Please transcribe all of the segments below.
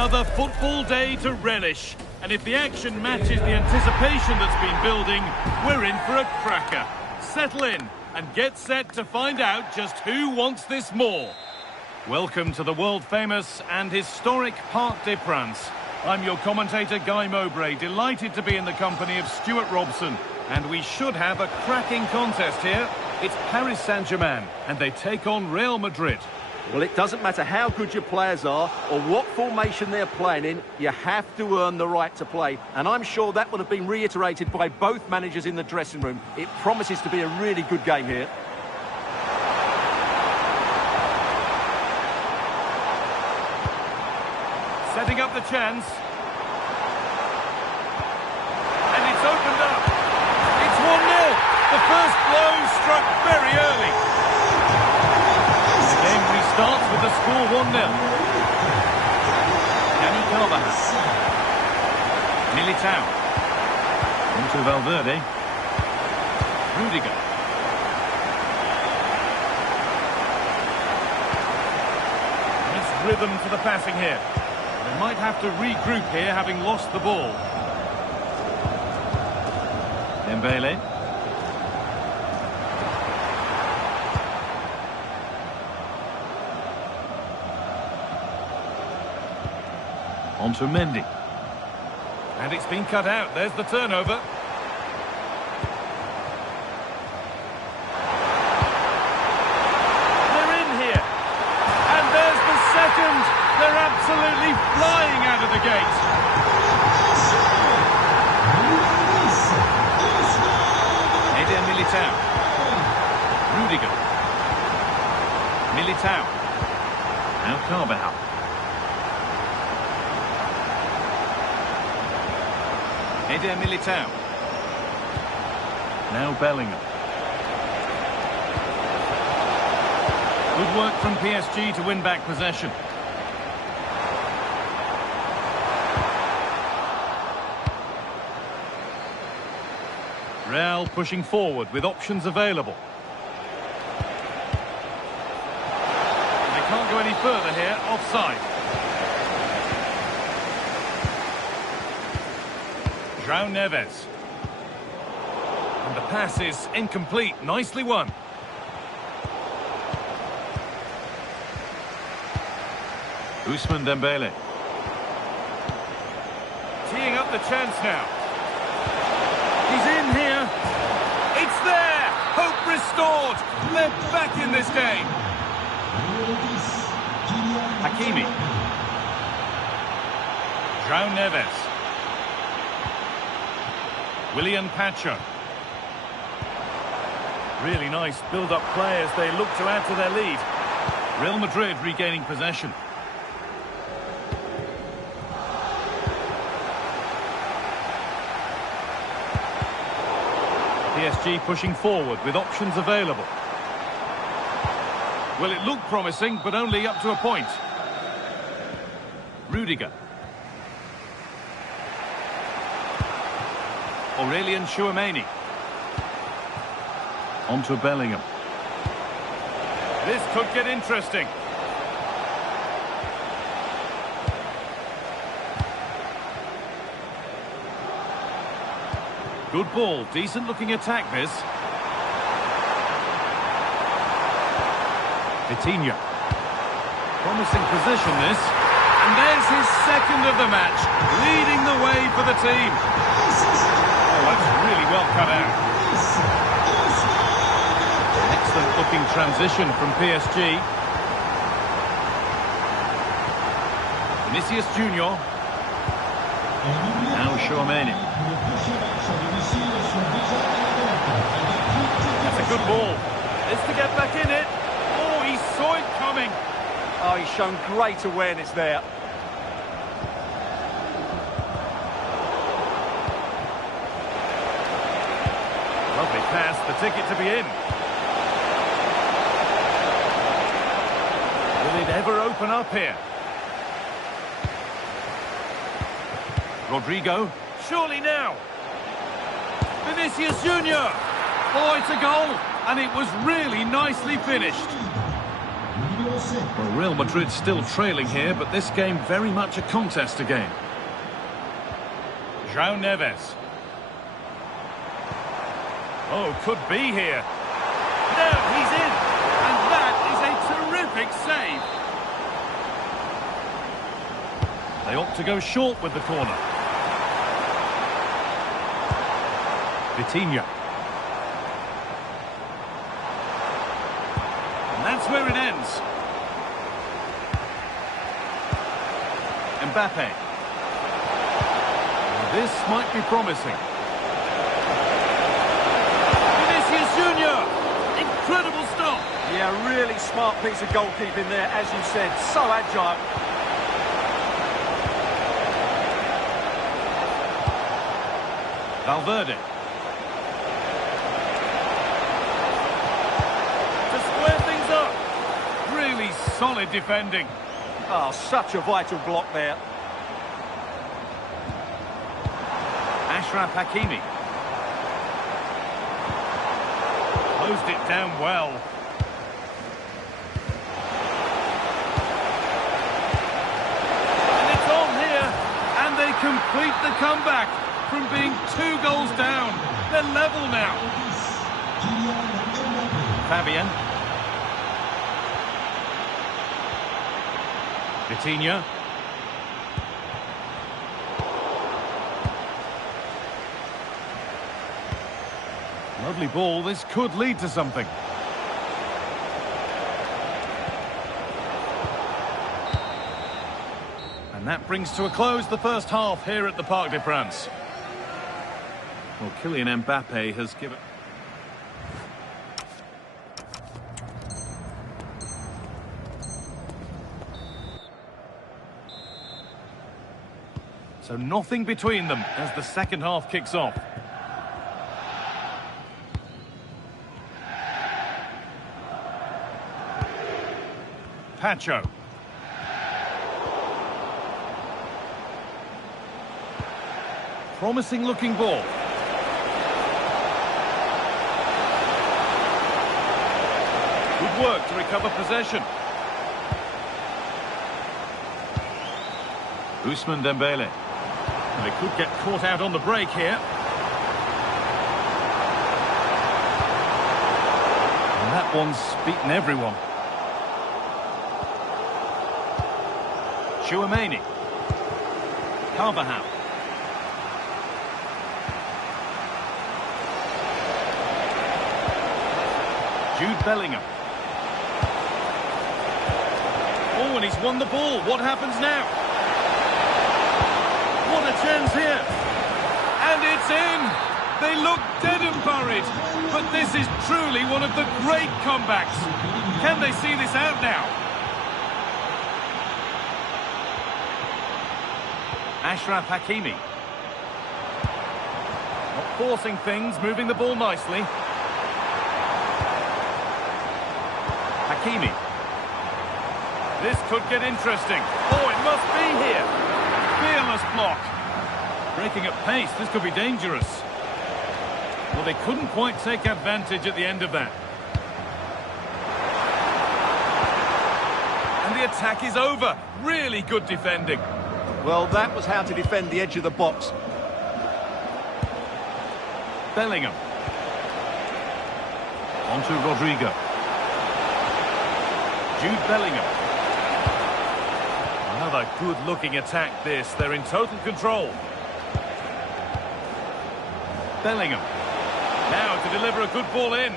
Another football day to relish. And if the action matches the anticipation that's been building, we're in for a cracker. Settle in and get set to find out just who wants this more. Welcome to the world-famous and historic Parc des Princes. I'm your commentator, Guy Mowbray, delighted to be in the company of Stuart Robson. And we should have a cracking contest here. It's Paris Saint-Germain, and they take on Real Madrid. Well, it doesn't matter how good your players are or what formation they're playing in, you have to earn the right to play. And I'm sure that would have been reiterated by both managers in the dressing room. It promises to be a really good game here. Setting up the chance. And it's opened up. It's 1-0. The first blow struck very early. The game restarts with the score 1-0. Dani Carvajal. Militao. Into Valverde. Rudiger. Nice rhythm to the passing here. They might have to regroup here, having lost the ball. Dembele. On to Mendy. And it's been cut out. There's the turnover. They're in here. And there's the second. They're absolutely flying out of the gate. Eder Militao. Rudiger. Militao. Now Carvajal. Eder Militao. Now Bellingham. Good work from PSG to win back possession. Real pushing forward with options available. They can't go any further here, offside. João Neves. And the pass is incomplete, nicely won. Ousmane Dembele. Teeing up the chance now. He's in here. It's there. Hope restored. They're back in this game. Hakimi. João Neves. Willian Pacho. Really nice build-up play as they look to add to their lead. Real Madrid regaining possession. PSG pushing forward with options available. Well, it looked promising, but only up to a point. Rudiger. Aurelien Tchouameni. On to Bellingham. This could get interesting. Good ball, decent looking attack this. Vitinha. Promising position this. And there's his second of the match, leading the way for the team. Oh, that's really well cut out. Excellent looking transition from PSG. Vinicius Junior. Now Tchouameni. That's a good ball. It's to get back in it. Oh, he saw it coming. Oh, he's shown great awareness there. Lovely pass, the ticket to be in. Will it ever open up here? Rodrigo. Surely now. Vinicius Junior. Oh, it's a goal. And it was really nicely finished. Well, Real Madrid still trailing here, but this game very much a contest again. João Neves. Oh, could be here. No, he's in. And that is a terrific save. They opt to go short with the corner. Vitinha. And that's where it ends. Mbappe. This might be promising. Vinicius Junior. Incredible stop. Yeah, really smart piece of goalkeeping there, as you said. So agile. Valverde. To square things up. Really solid defending. Oh, such a vital block there. Achraf Hakimi. Closed it down well. And it's on here. And they complete the comeback from being 2 goals down. They're level now. Fabian. Vitinha. Lovely ball. This could lead to something. And that brings to a close the first half here at the Parc des Princes. Well, Kylian Mbappe has given... So nothing between them as the second half kicks off. Pacho. Promising looking ball. Good work to recover possession. Ousmane Dembele. They could get caught out on the break here. And that one's beaten everyone. Tchouaméni. Carvajal. Jude Bellingham. Oh, and he's won the ball. What happens now? What a chance here. And it's in. They look dead and buried. But this is truly one of the great comebacks. Can they see this out now? Achraf Hakimi. Not forcing things, moving the ball nicely. Hakimi. This could get interesting. Oh, it must be here. Fearless block. Breaking at pace, this could be dangerous. Well, they couldn't quite take advantage at the end of that. And the attack is over. Really good defending. Well, that was how to defend the edge of the box. Bellingham. On to Rodrigo. Jude Bellingham. Another good-looking attack this. They're in total control. Bellingham. Now to deliver a good ball in.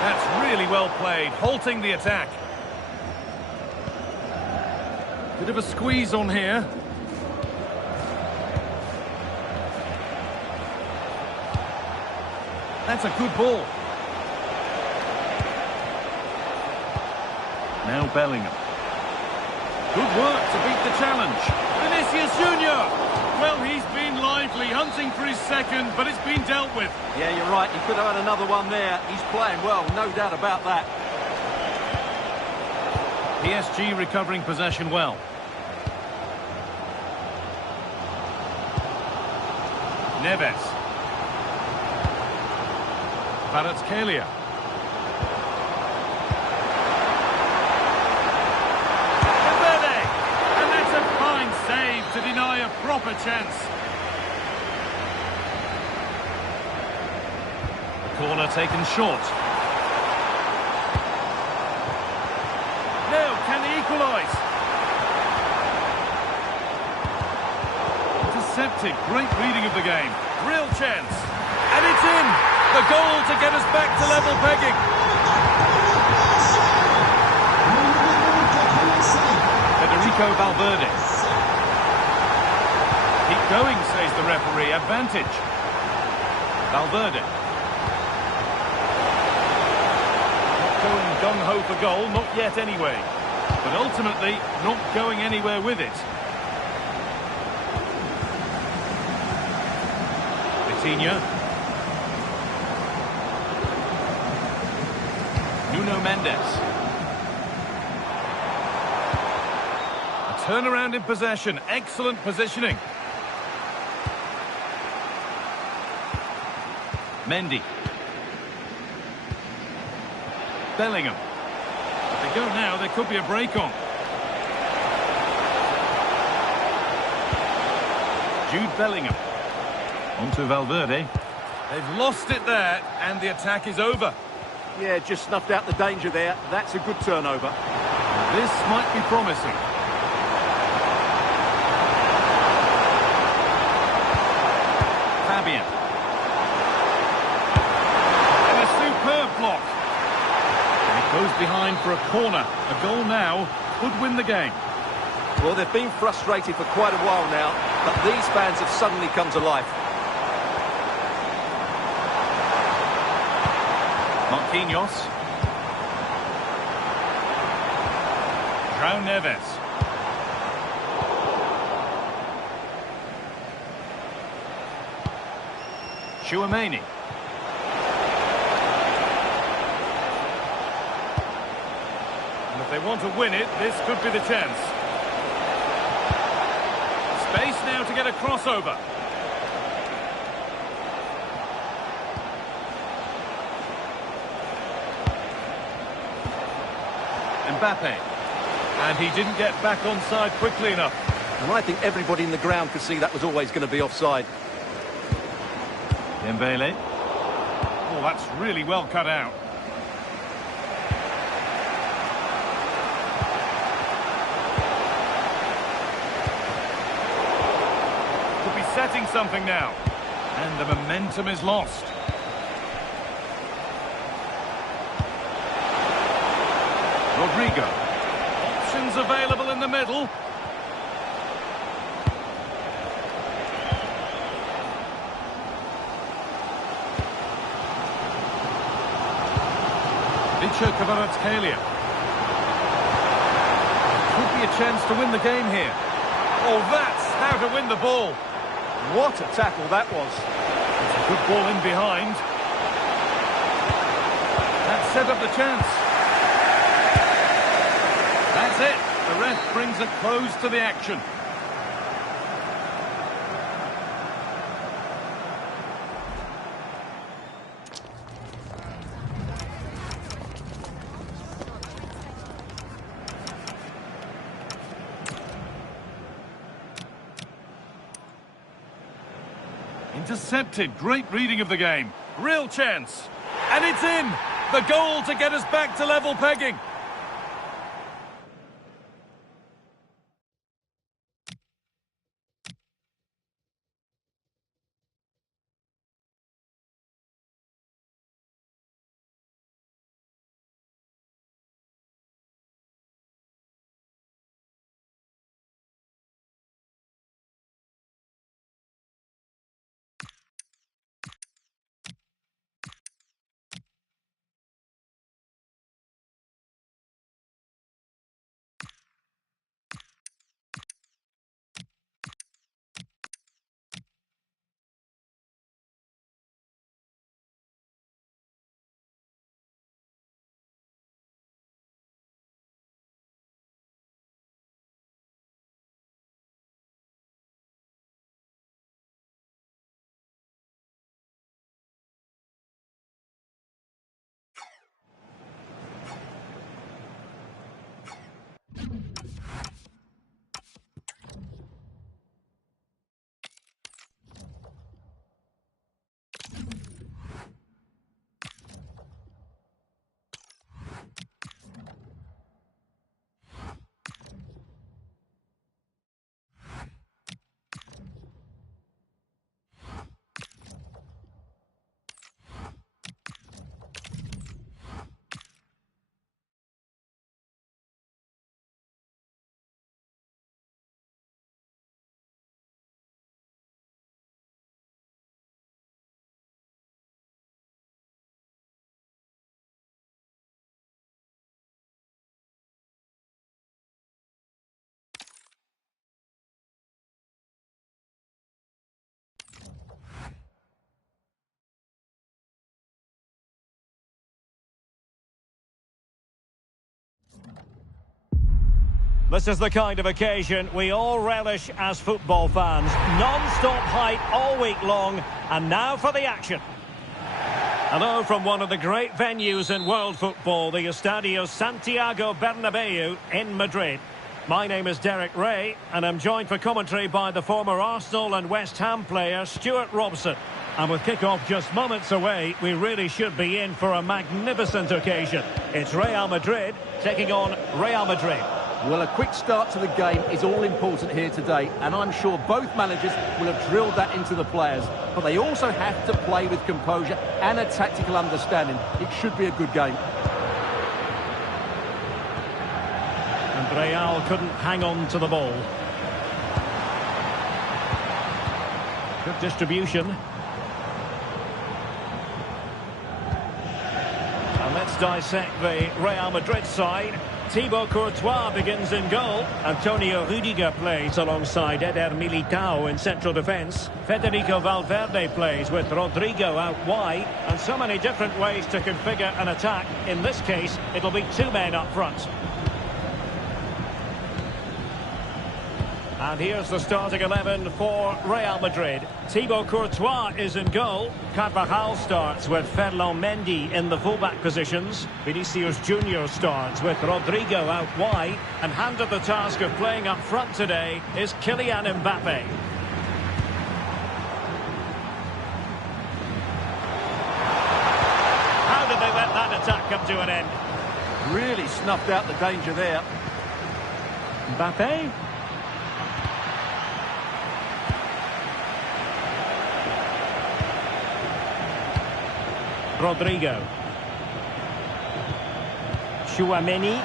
That's really well played, halting the attack. Bit of a squeeze on here. That's a good ball. Now Bellingham. Good work to beat the challenge. Vinicius Junior. Well, he's been lively, hunting for his second, but it's been dealt with. Yeah, you're right. He could have had another one there. He's playing well, no doubt about that. PSG recovering possession well. Neves. Kvaratskhelia. Valverde! And that's a fine save to deny a proper chance. The corner taken short. Now, can he equalise? Intercepted, great reading of the game. Real chance. And it's in! The goal to get us back to level pegging. Federico Valverde. Keep going, says the referee. Advantage. Valverde. Not going gung-ho for goal, not yet anyway. But ultimately, not going anywhere with it. Vitinha. Nuno Mendes. A turnaround in possession. Excellent positioning. Mendy. Bellingham. If they go now, there could be a break on. Jude Bellingham. On to Valverde. They've lost it there, and the attack is over. Yeah, just snuffed out the danger there. That's a good turnover. This might be promising. Fabian. And a superb block. And it goes behind for a corner. A goal now could win the game. Well, they've been frustrated for quite a while now, but these fans have suddenly come to life. Marquinhos. João Neves. Tchouaméni. And if they want to win it, this could be the chance. Space now to get a crossover. Mbappe. And he didn't get back onside quickly enough. And I think everybody in the ground could see that was always going to be offside. Dembele. Oh, that's really well cut out. Could be setting something now. And the momentum is lost. Rodrigo. Options available in the middle. Vitor Kvaratskhelia. Could be a chance to win the game here. Oh, that's how to win the ball. What a tackle that was. It's a good ball in behind. That set up the chance. That's it. The ref brings a close to the action. Intercepted. Great reading of the game. Real chance. And it's in. The goal to get us back to level pegging. This is the kind of occasion we all relish as football fans. Non-stop hype all week long, and now for the action. Hello from one of the great venues in world football, the Estadio Santiago Bernabeu in Madrid. My name is Derek Ray, and I'm joined for commentary by the former Arsenal and West Ham player Stuart Robson. And with kick-off just moments away, we really should be in for a magnificent occasion. It's Real Madrid taking on Real Madrid. Well, a quick start to the game is all important here today, and I'm sure both managers will have drilled that into the players. But they also have to play with composure and a tactical understanding. It should be a good game. And Real couldn't hang on to the ball. Good distribution. And let's dissect the Real Madrid side. Thibaut Courtois begins in goal. Antonio Rudiger plays alongside Eder Militao in central defence. Federico Valverde plays with Rodrigo out wide. And so many different ways to configure an attack. In this case, it'll be two men up front. And here's the starting 11 for Real Madrid. Thibaut Courtois is in goal. Carvajal starts with Ferland Mendy in the fullback positions. Vinicius Junior starts with Rodrigo out wide. And handed the task of playing up front today is Kylian Mbappe. How did they let that attack come to an end? Really snuffed out the danger there. Mbappe. Rodrigo. Tchouaméni.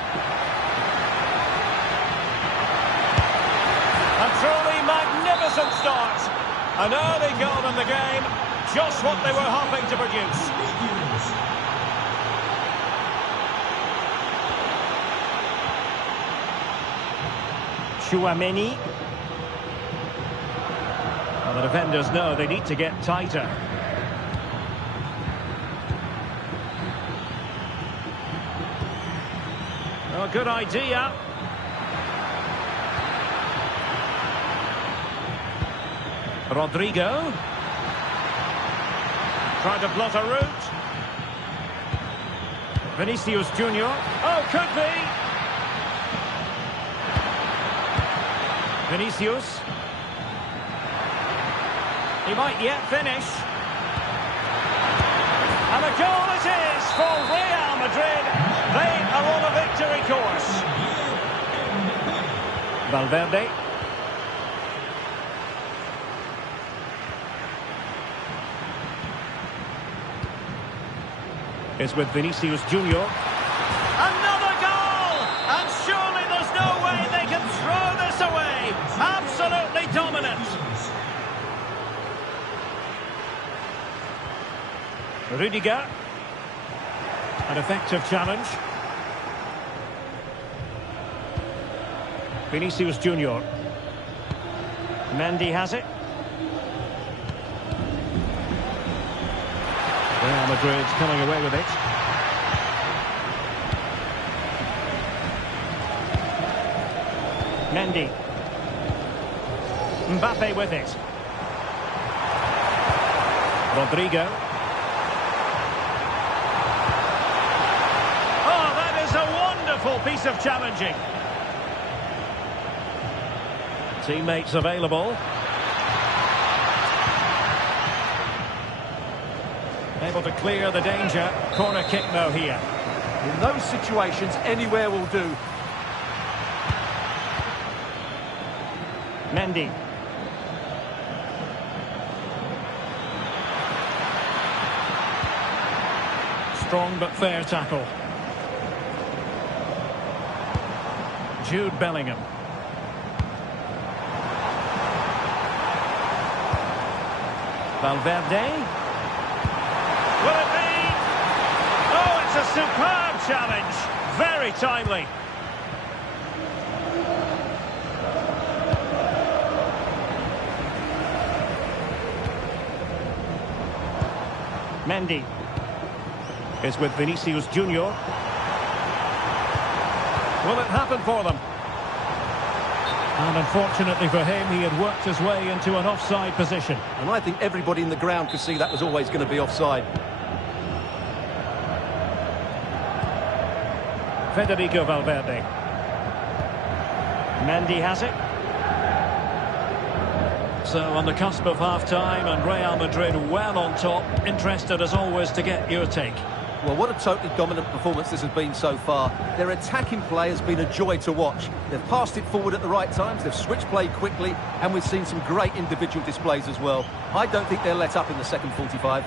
A truly magnificent start. An early goal in the game. Just what they were hoping to produce. Tchouaméni. Well, the defenders know they need to get tighter. Oh, good idea. Rodrigo. Trying to plot a route. Vinicius Junior. Oh, could be. Vinicius. He might yet finish. And a goal it is for Real Madrid. They are on a victory course. Valverde. It's with Vinicius Junior. Another goal! And surely there's no way they can throw this away. Absolutely dominant. Rudiger. An effective challenge. Vinicius Junior. Mendy has it. Real Madrid's coming away with it. Mendy. Mbappe with it. Rodrigo. Oh, that is a wonderful piece of challenging. Teammates available. Able to clear the danger. Corner kick now here. In those situations, anywhere will do. Mendy. Strong but fair tackle. Jude Bellingham. Valverde. Will it be? Oh, it's a superb challenge. Very timely. Mendy is with Vinicius Junior. Will it happen for them? And unfortunately for him, he had worked his way into an offside position. And I think everybody in the ground could see that was always going to be offside. Federico Valverde. Mendy has it. So on the cusp of half-time and Real Madrid well on top. Interested as always to get your take. Well, what a totally dominant performance this has been so far. Their attacking play has been a joy to watch. They've passed it forward at the right times, they've switched play quickly, and we've seen some great individual displays as well. I don't think they'll let up in the second 45.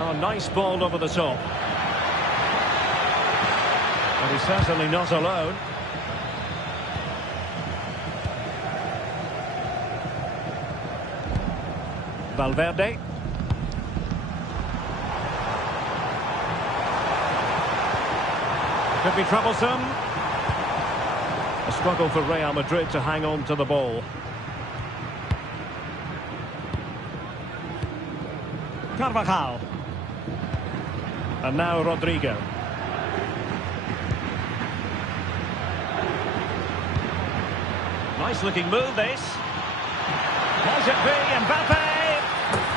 Oh, nice ball over the top. But he's certainly not alone. Valverde. Could be troublesome. A struggle for Real Madrid to hang on to the ball. Carvajal. And now Rodrigo. Nice looking move this. Might it be Mbappe?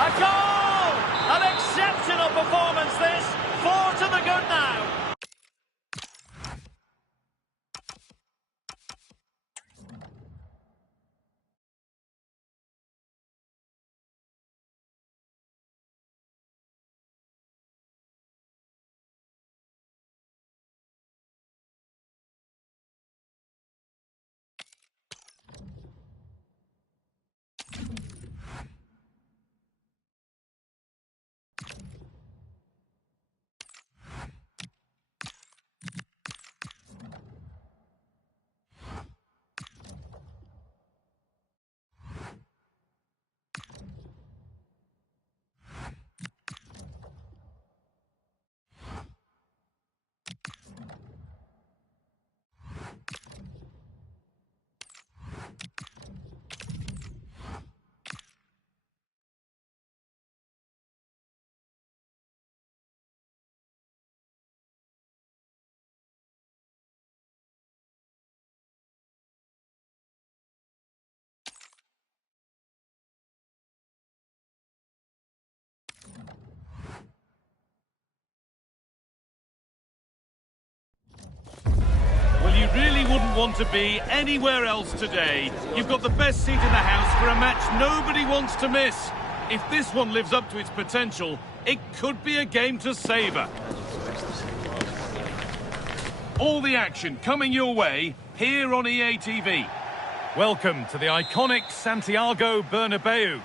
A goal! An exceptional performance this. 4 to the good now. You really wouldn't want to be anywhere else today. You've got the best seat in the house for a match nobody wants to miss. If this one lives up to its potential, it could be a game to savour. All the action coming your way here on EA TV. Welcome to the iconic Santiago Bernabeu.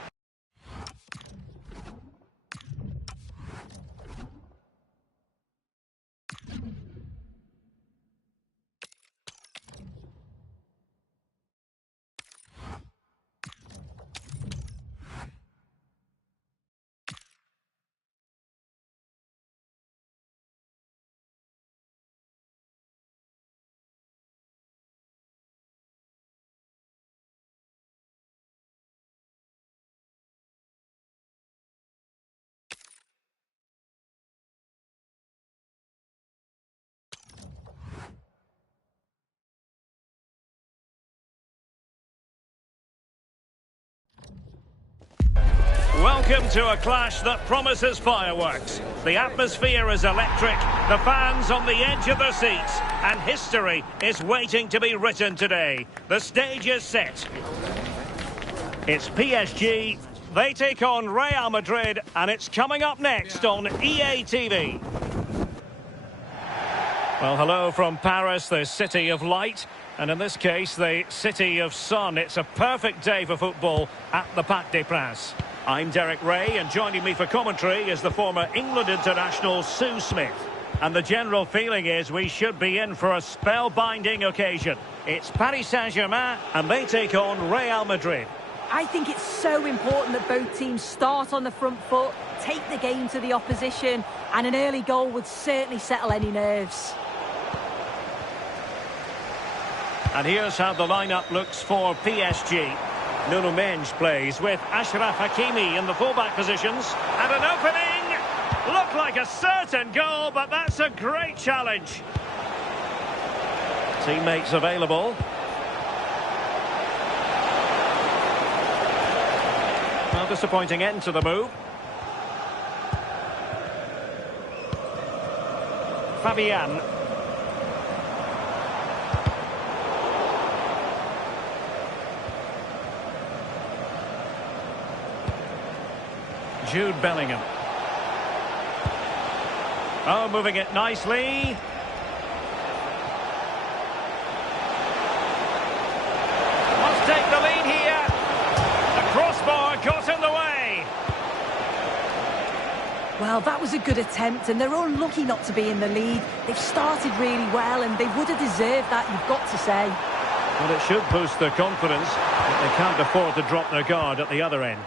Welcome to a clash that promises fireworks. The atmosphere is electric, the fans on the edge of their seats, and history is waiting to be written today. The stage is set. It's PSG, they take on Real Madrid, and it's coming up next on EA TV. Well, hello from Paris, the city of light, and in this case, the city of sun. It's a perfect day for football at the Parc des Princes. I'm Derek Ray, and joining me for commentary is the former England international Sue Smith. And the general feeling is we should be in for a spellbinding occasion. It's Paris Saint-Germain, and they take on Real Madrid. I think it's so important that both teams start on the front foot, take the game to the opposition, and an early goal would certainly settle any nerves. And here's how the lineup looks for PSG. Nuno Mendes plays with Achraf Hakimi in the fullback positions. And an opening! Looked like a certain goal, but that's a great challenge. Teammates available. Well, disappointing end to the move. Fabian. Jude Bellingham. Oh, moving it nicely. Must take the lead here. The crossbar got in the way. Well, that was a good attempt, and they're unlucky not to be in the lead. They've started really well, and they would have deserved that, you've got to say. Well, it should boost their confidence, but they can't afford to drop their guard at the other end.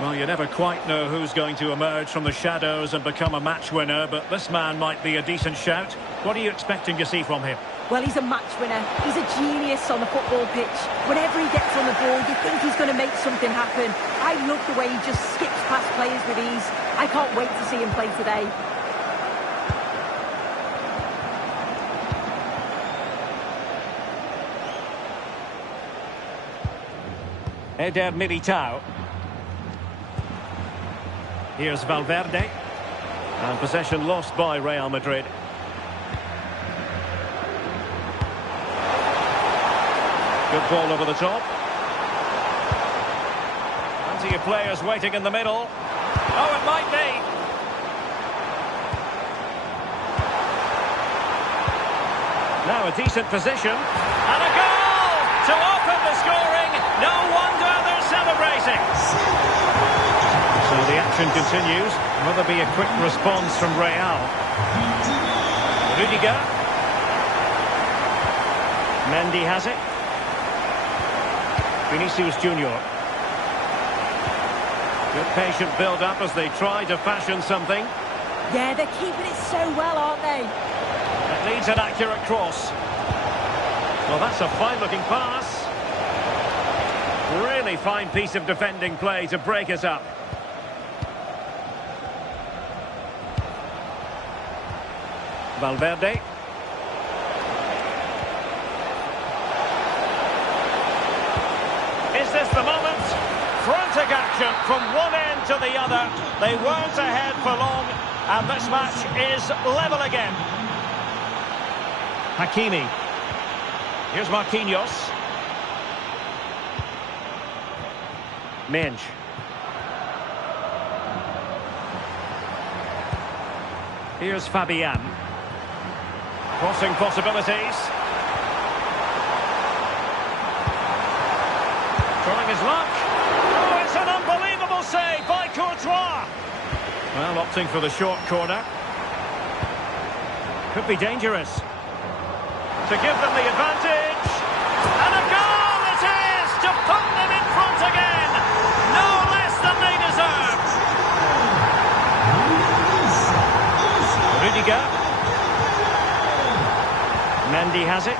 Well, you never quite know who's going to emerge from the shadows and become a match winner, but this man might be a decent shout. What are you expecting to see from him? Well, he's a match winner. He's a genius on the football pitch. Whenever he gets on the ball, you think he's going to make something happen. I love the way he just skips past players with ease. I can't wait to see him play today. Eder Militao. Here's Valverde. And possession lost by Real Madrid. Good ball over the top. Plenty of players waiting in the middle. Oh, it might be. Now a decent position. And a goal to open the scoring. No wonder they're celebrating. So the action continues. Will there be a quick response from Real? Rudiger. Mendy has it. Vinicius Junior. Good patient build-up as they try to fashion something. Yeah, they're keeping it so well, aren't they? That needs an accurate cross. Well, that's a fine-looking pass. Really fine piece of defending play to break it up. Valverde. Is this the moment? Frantic action from one end to the other. They weren't ahead for long, and this match is level again. Hakimi. Here's Marquinhos. Mendes. Here's Fabian. Crossing possibilities. Trying his luck. Oh, it's an unbelievable save by Courtois. Well, opting for the short corner. Could be dangerous. To give them the advantage. And a goal it is to put them in front again. No less than they deserve. Rudiger. Mendy has it.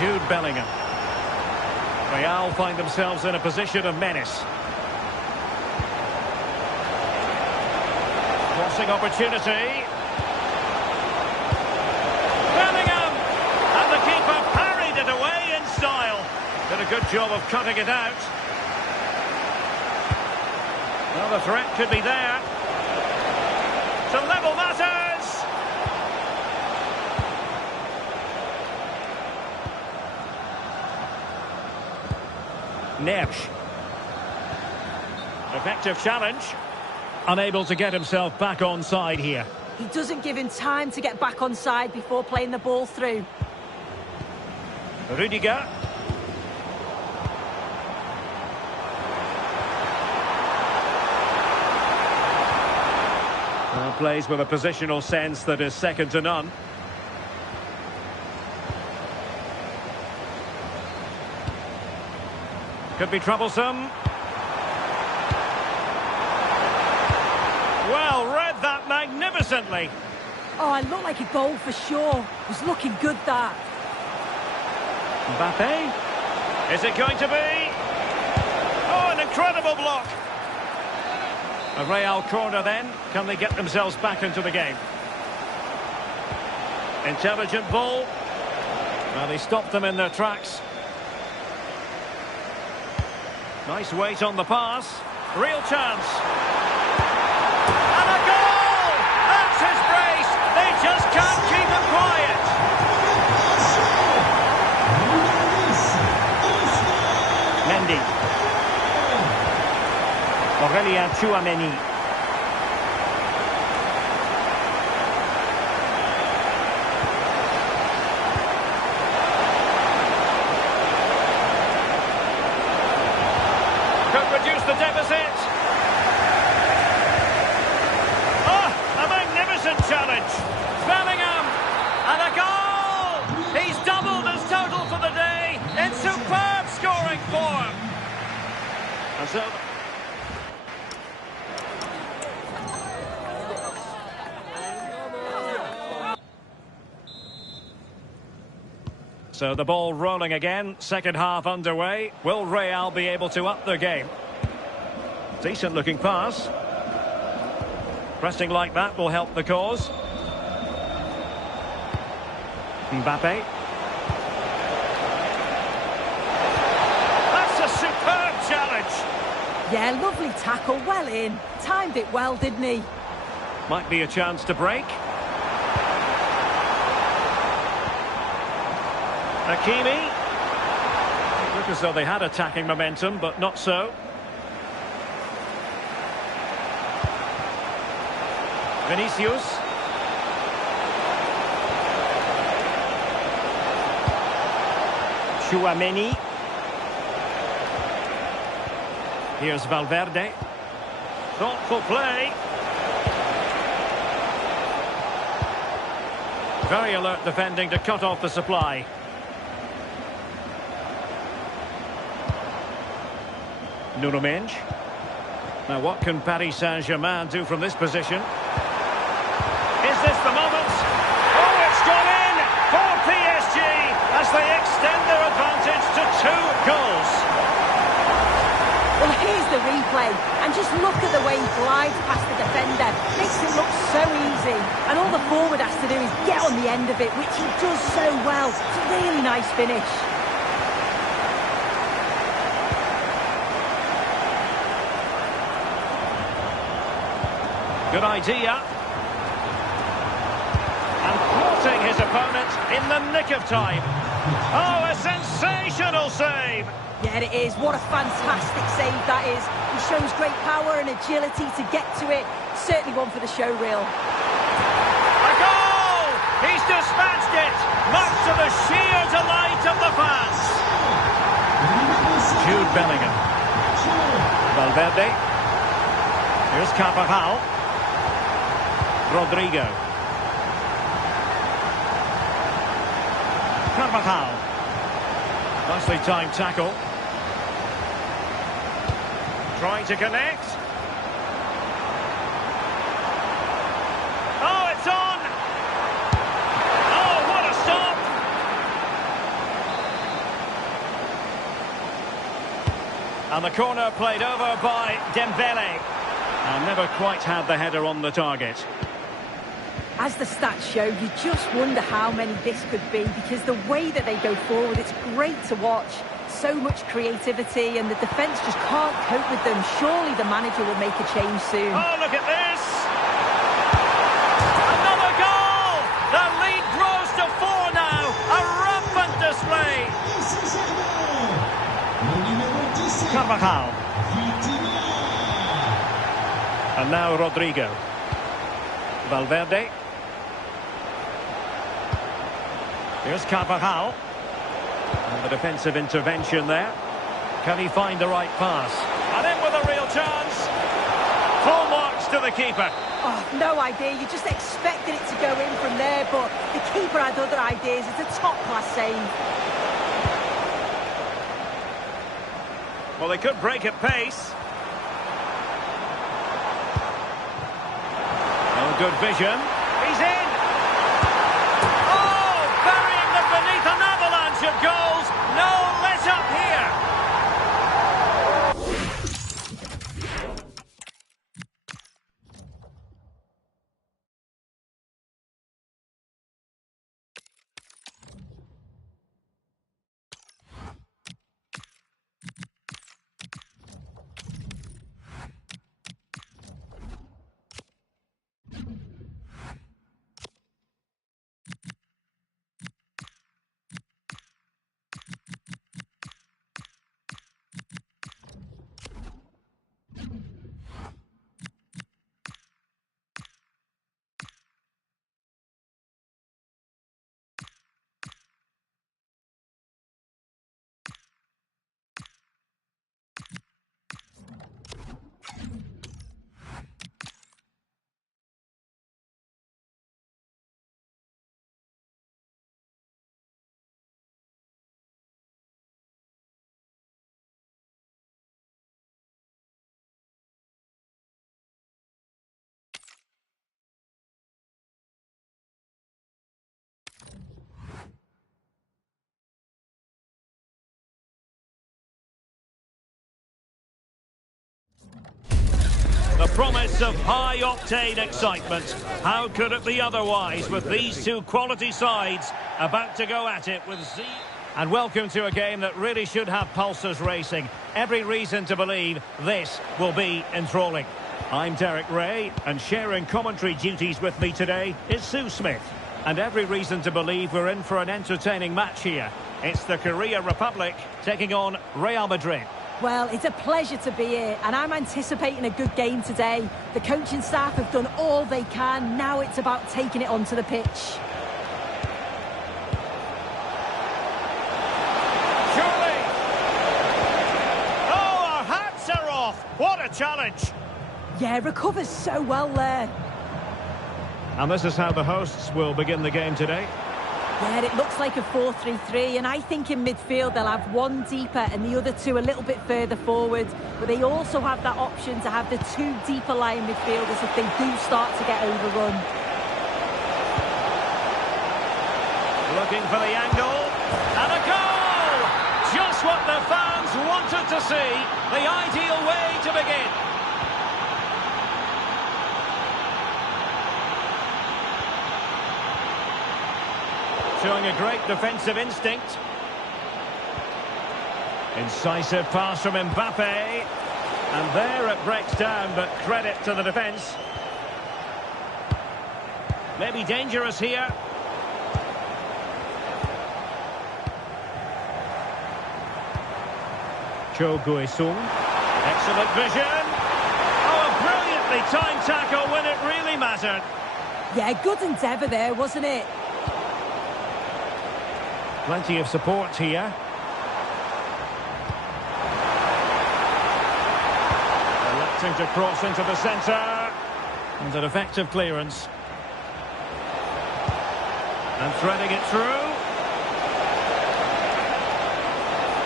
Jude Bellingham. Real find themselves in a position of menace. Crossing opportunity. Bellingham! And the keeper parried it away Did a good job of cutting it out. Well, the threat could be there. To level matters! Neves. Effective challenge. Unable to get himself back on side here. He doesn't give him time to get back on side before playing the ball through. Rudiger. Well, plays with a positional sense that is second to none. Could be troublesome. Well, read that magnificently. Oh, it looked like a goal for sure. It was looking good, that. Mbappe. Is it going to be? Oh, an incredible block. A Real corner then. Can they get themselves back into the game? Intelligent ball. Well, they stopped them in their tracks. Nice weight on the pass. Real chance. And a goal! That's his brace. They just can't keep him quiet. Mendy. Aurélien Tchouaméni. Could reduce the deficit. Oh, a magnificent challenge. Bellingham. And a goal! He's doubled his total for the day in superb scoring form. And so... So the ball rolling again, second half underway. Will Real be able to up their game? Decent looking pass. Pressing like that will help the cause. Mbappe. That's a superb challenge. Yeah, lovely tackle, well in. Timed it well, didn't he? Might be a chance to break. Hakimi. Look as though they had attacking momentum, but not so. Vinicius. Tchouaméni. Here's Valverde. Thoughtful play. Very alert defending to cut off the supply. Nuno Mendes. Now what can Paris Saint-Germain do from this position? Is this the moment? Oh, it's gone in for PSG as they extend their advantage to 2 goals. Well, here's the replay, and just look at the way he glides past the defender. Makes it look so easy, and all the forward has to do is get on the end of it, which he does so well. It's a really nice finish. Good idea. And thwarting his opponent in the nick of time. Oh, a sensational save! Yeah, it is. What a fantastic save that is. He shows great power and agility to get to it. Certainly one for the show reel. A goal! He's dispatched it, much to the sheer delight of the fans. Jude Bellingham. Valverde. Here's Carvajal. Rodrigo. Carvajal. Nicely timed tackle. Trying to connect. Oh, it's on! Oh, what a stop! And the corner played over by Dembele. And never quite had the header on the target. As the stats show, you just wonder how many this could be, because the way that they go forward, it's great to watch. So much creativity, and the defence just can't cope with them. Surely the manager will make a change soon. Oh, look at this! Another goal! The lead grows to 4 now. A rampant display. Carvajal. And now Rodrigo. Valverde. Here's Carvajal. And the defensive intervention there. Can he find the right pass? And in with a real chance. Full marks to the keeper. Oh, no idea. You just expected it to go in from there, but the keeper had other ideas. It's a top-class save. Well, they could break at pace. Oh, good vision. He's in. Oh, burying them beneath an avalanche of goals. No let up here. The promise of high-octane excitement. How could it be otherwise with these two quality sides about to go at it with Z? And welcome to a game that really should have pulses racing. Every reason to believe this will be enthralling. I'm Derek Ray, and sharing commentary duties with me today is Sue Smith. And every reason to believe we're in for an entertaining match here. It's the Korea Republic taking on Real Madrid. Well, it's a pleasure to be here, and I'm anticipating a good game today. The coaching staff have done all they can. Now it's about taking it onto the pitch. Surely! Oh, our hats are off! What a challenge! Yeah, recovers so well there. And this is how the hosts will begin the game today. Yeah, it looks like a 4-3-3, and I think in midfield they'll have one deeper and the other two a little bit further forward. But they also have that option to have the two deeper lying midfielders if they do start to get overrun. Looking for the angle, and a goal! Just what the fans wanted to see, the ideal way to begin. Showing a great defensive instinct. Incisive pass from Mbappe. And there it breaks down, but credit to the defence. Maybe dangerous here. Cho Gui-sung. Excellent vision. Oh, a brilliantly timed tackle when it really mattered. Yeah, good endeavour there, wasn't it? Plenty of support here. Electing to cross into the centre. And an effective clearance. And threading it through.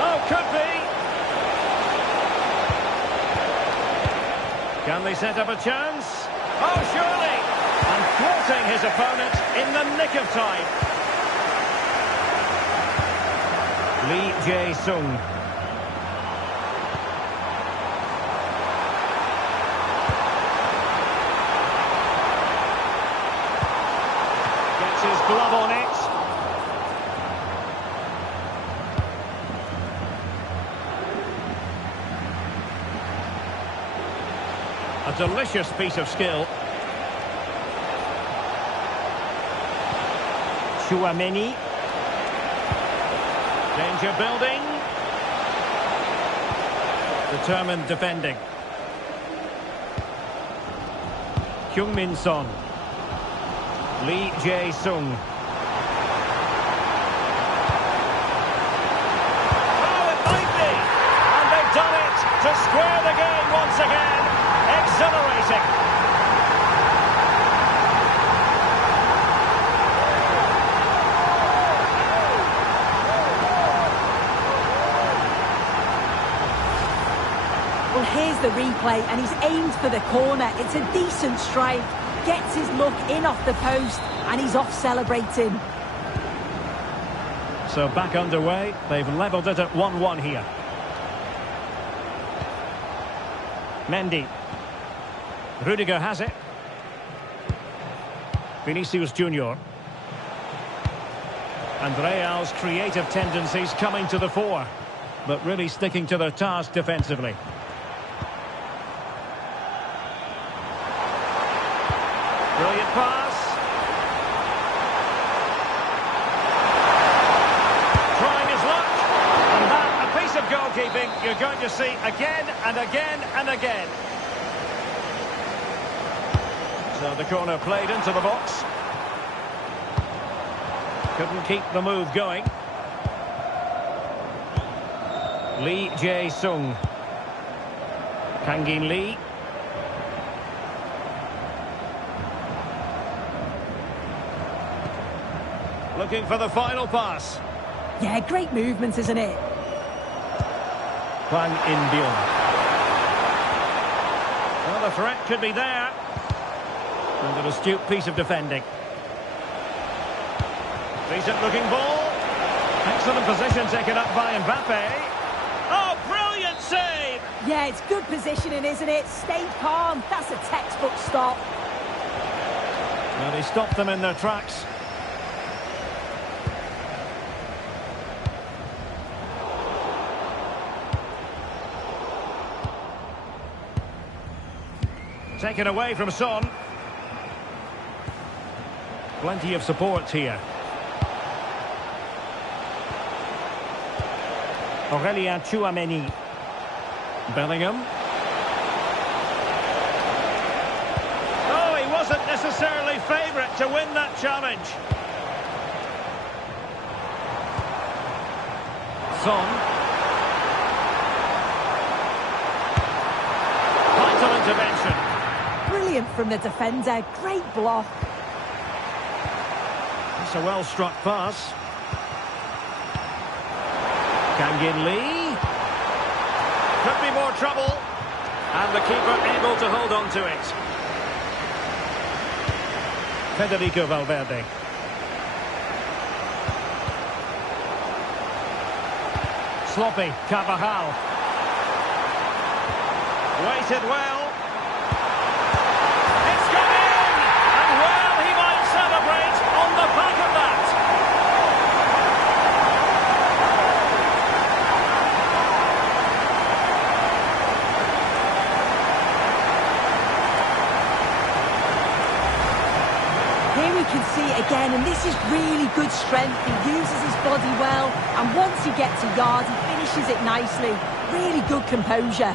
Oh, could be. Can they set up a chance? Oh, surely. And thwarting his opponent in the nick of time. Lee Jae-sung. A delicious piece of skill. Tchouaméni. Danger building. Determined defending. Heung-min Son. Lee Jae-sung. Oh, it might be! And they've done it to square the game once again. Exhilarating. Well, here's the replay, and he's aimed for the corner. It's a decent strike. Gets his look in off the post, and he's off celebrating. So back underway. They've levelled it at 1-1 here. Mendy. Rudiger has it. Vinicius Junior. And Real's creative tendencies coming to the fore, but really sticking to their task defensively. Brilliant pass. Trying his luck. And that, a piece of goalkeeping you're going to see again and again and again. So the corner played into the box. Couldn't keep the move going. Lee Jae-sung. Kangin Lee. Looking for the final pass. Yeah, great movement, isn't it? Hwang In-byul. Well, the threat could be there. And an astute piece of defending. Decent looking ball. Excellent position taken up by Mbappe. Oh, brilliant save! Yeah, it's good positioning, isn't it? Stay calm. That's a textbook stop. Well, he stopped them in their tracks. Taken away from Son. Plenty of support here. Aurélien Tchouaméni. Bellingham. Oh, he wasn't necessarily favourite to win that challenge. Son. Vital intervention. Brilliant from the defender. Great block. It's a well-struck pass. Kangin Lee. Could be more trouble. And the keeper able to hold on to it. Federico Valverde. Sloppy Carvajal. Waited well. It's gone in! And well, he might celebrate on the back of that. Here we can see it again, and this is really good strength. He uses his body well, and once he gets a yard, he finishes it nicely. Really good composure.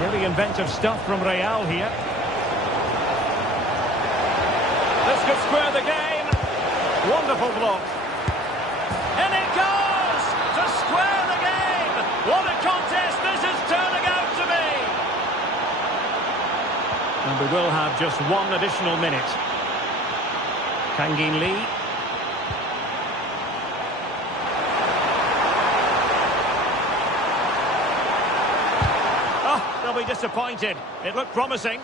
Really inventive stuff from Real here. This could square the game. Wonderful block. And it goes to square the game. What a contest this is turning out to be. And we will have just one additional minute. Kangin Lee. Oh, they'll be disappointed. It looked promising.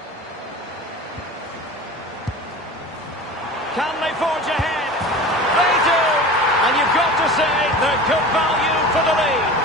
Can they forge ahead? They do! And you've got to say they're good value for the lead.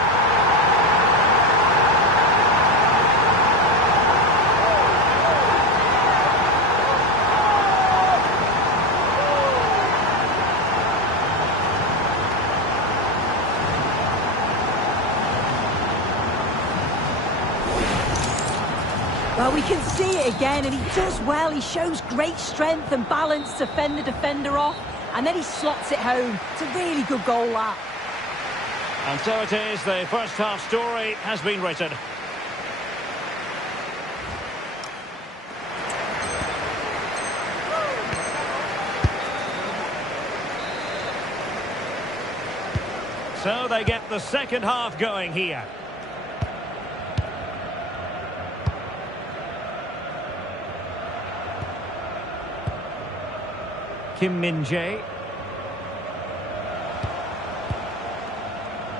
Well, we can see it again, and he does well. He shows great strength and balance to fend the defender off, and then he slots it home. It's a really good goal, that. And so it is, the first half story has been written. So they get the second half going here. Kim Min-jae.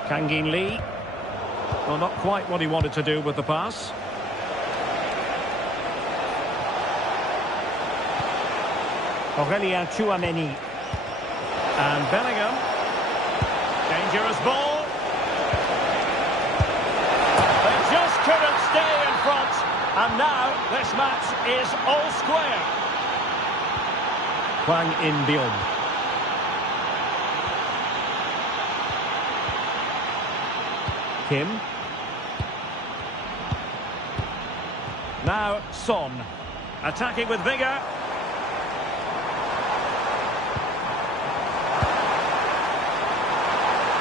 Kang In-lee. Well, not quite what he wanted to do with the pass. Aurélien Tchouaméni. And Bellingham. Dangerous ball. They just couldn't stay in front. And now this match is all square. Hwang In-beom. Kim. Now Son. Attacking with vigour.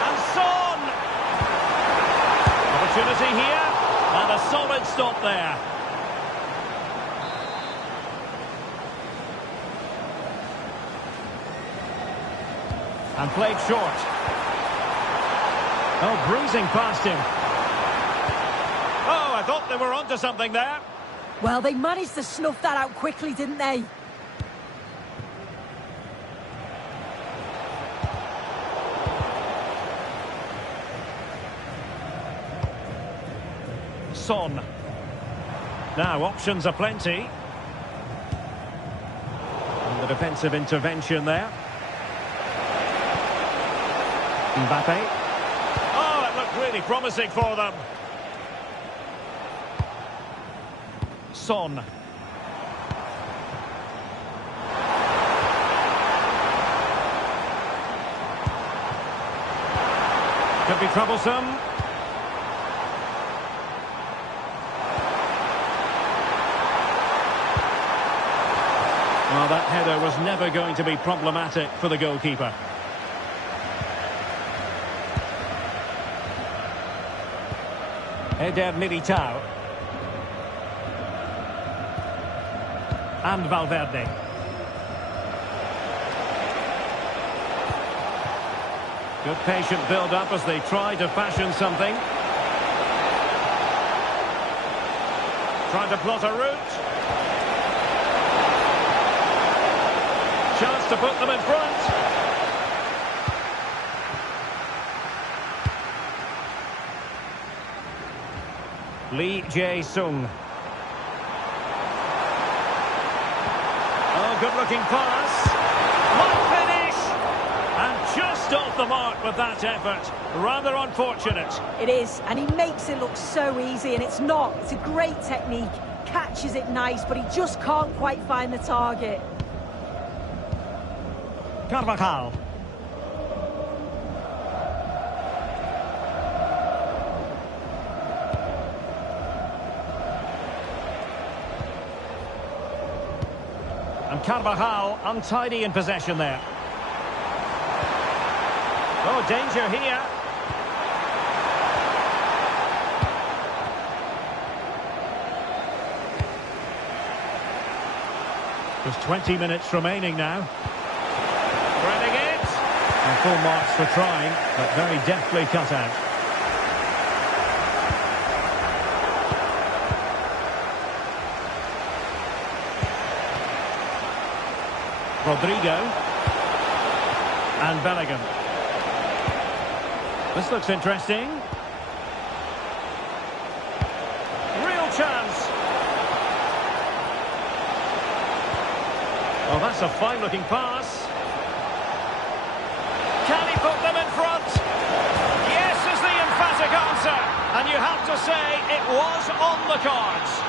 And Son! Opportunity here. And a solid stop there. And played short. Oh, breezing past him. Oh, I thought they were onto something there. Well, they managed to snuff that out quickly, didn't they? Son. Now, options are plenty. And the defensive intervention there. Mbappe. Oh, it looked really promising for them. Son. Could be troublesome. Well, that header was never going to be problematic for the goalkeeper. Eder Militao. And Valverde. Good patient build-up as they try to fashion something. Trying to plot a route. Chance to put them in front. Lee Jae-sung. Oh, good-looking pass. Might finish! And just off the mark with that effort. Rather unfortunate. It is, and he makes it look so easy, and it's not. It's a great technique. Catches it nice, but he just can't quite find the target. Carvajal. And Carvajal untidy in possession there. Oh, danger here. There's 20 minutes remaining now. Threading it. And full marks for trying, but very deftly cut out. Rodrigo. And Bellingham. This looks interesting. Real chance. Oh, that's a fine-looking pass. Can he put them in front? Yes is the emphatic answer. And you have to say it was on the cards.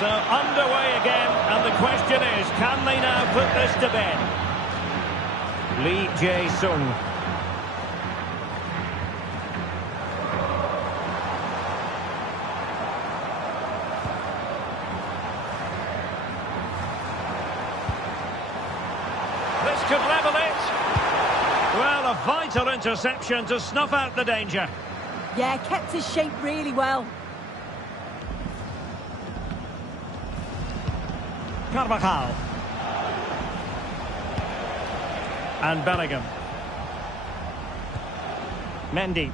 So underway again, and the question is, can they now put this to bed? Lee Jae-sung. This could level it. Well, a vital interception to snuff out the danger. Yeah, kept his shape really well. Carvajal. And Bellingham. Mendy.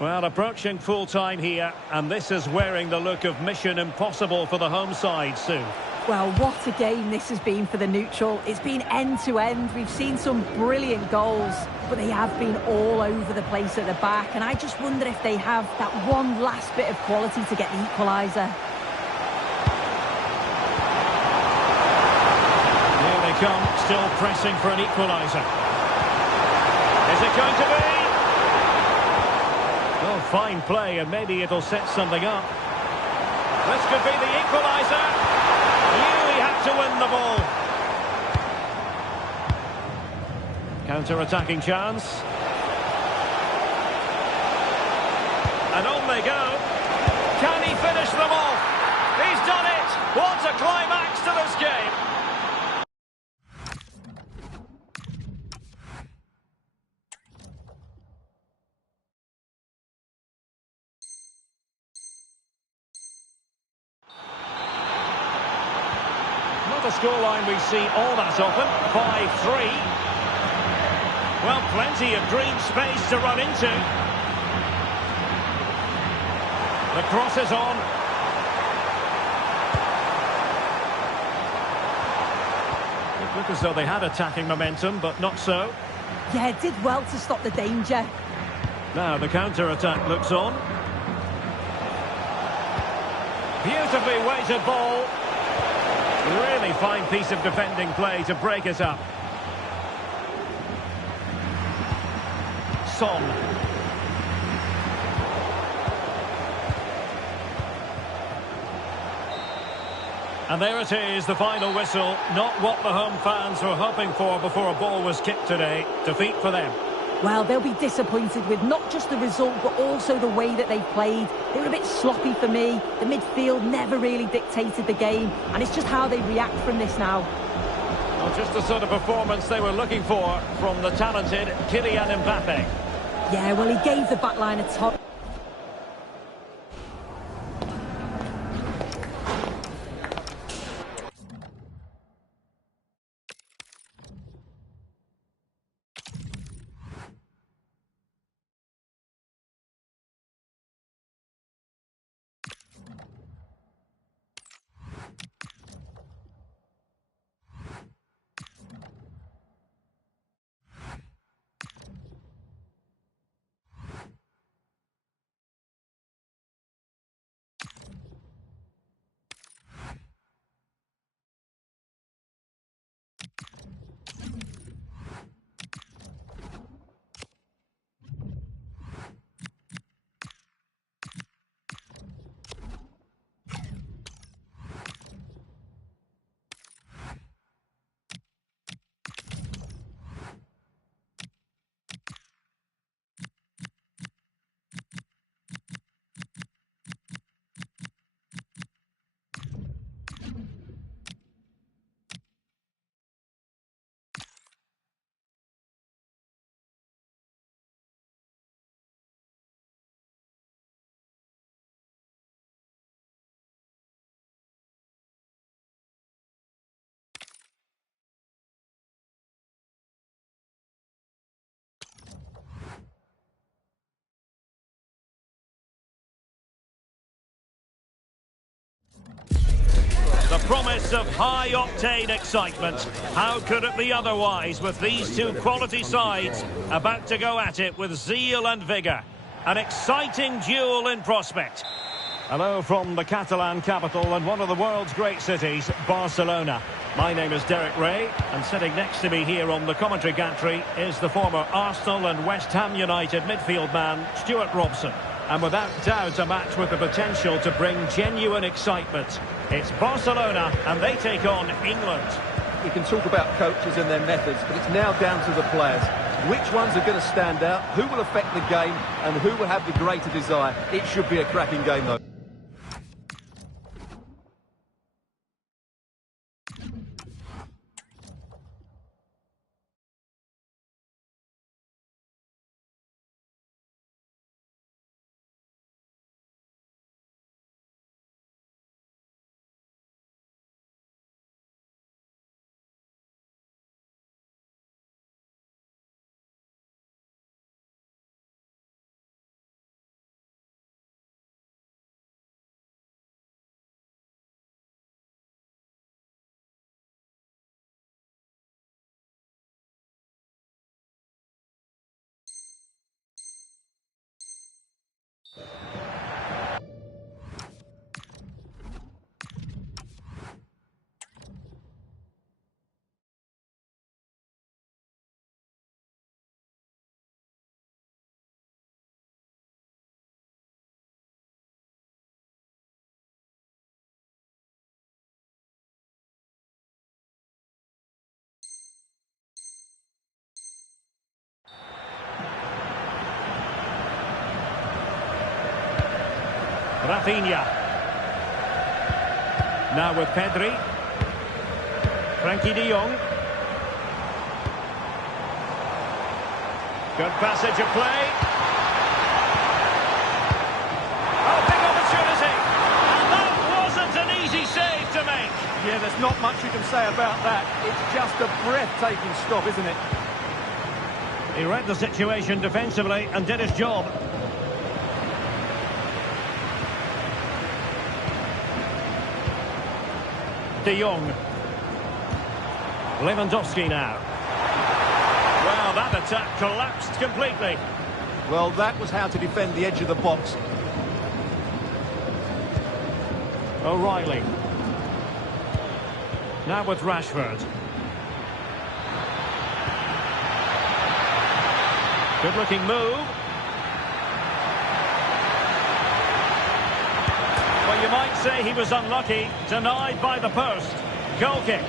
Well, approaching full time here, and this is wearing the look of mission impossible for the home side soon. Well, what a game this has been for the neutral. It's been end-to-end. We've seen some brilliant goals, but they have been all over the place at the back, and I just wonder if they have that one last bit of quality to get the equaliser. Here they come, still pressing for an equaliser. Is it going to be? Oh, fine play, and maybe it'll set something up. This could be the equaliser. Really had to win the ball. Counter-attacking chance. And on they go. Can he finish them off? He's done it! What a climax to this game! Not a scoreline we see all that often. 5-3. Well, plenty of green space to run into. The cross is on. It looked as though they had attacking momentum, but not so. Yeah, did well to stop the danger. Now the counter-attack looks on. Beautifully weighted ball. Really fine piece of defending play to break it up. Son. And there it is, the final whistle. Not what the home fans were hoping for before a ball was kicked today. Defeat for them. Well, they'll be disappointed with not just the result, but also the way that they've played. They were a bit sloppy for me. The midfield never really dictated the game, and it's just how they react from this now. Well, just the sort of performance they were looking for from the talented Kylian Mbappe. Yeah, well, he gave the back line a top. The promise of high-octane excitement. How could it be otherwise with these two quality sides about to go at it with zeal and vigour? An exciting duel in prospect. Hello from the Catalan capital and one of the world's great cities, Barcelona. My name is Derek Ray, and sitting next to me here on the commentary gantry is the former Arsenal and West Ham United midfield man, Stuart Robson. And without doubt, a match with the potential to bring genuine excitement. It's Barcelona, and they take on England. You can talk about coaches and their methods, but it's now down to the players. Which ones are going to stand out, who will affect the game, and who will have the greater desire. It should be a cracking game, though. Rafinha. Now with Pedri. Frankie de Jong. Good passage of play. Oh, big opportunity. And that wasn't an easy save to make. Yeah, there's not much you can say about that. It's just a breathtaking stop, isn't it? He read the situation defensively and did his job. De Jong. Lewandowski now. Well, that attack collapsed completely. Well, that was how to defend the edge of the box. O'Reilly. Now with Rashford. Good-looking move. Well, you might say he was unlucky. Denied by the post. Goal kick.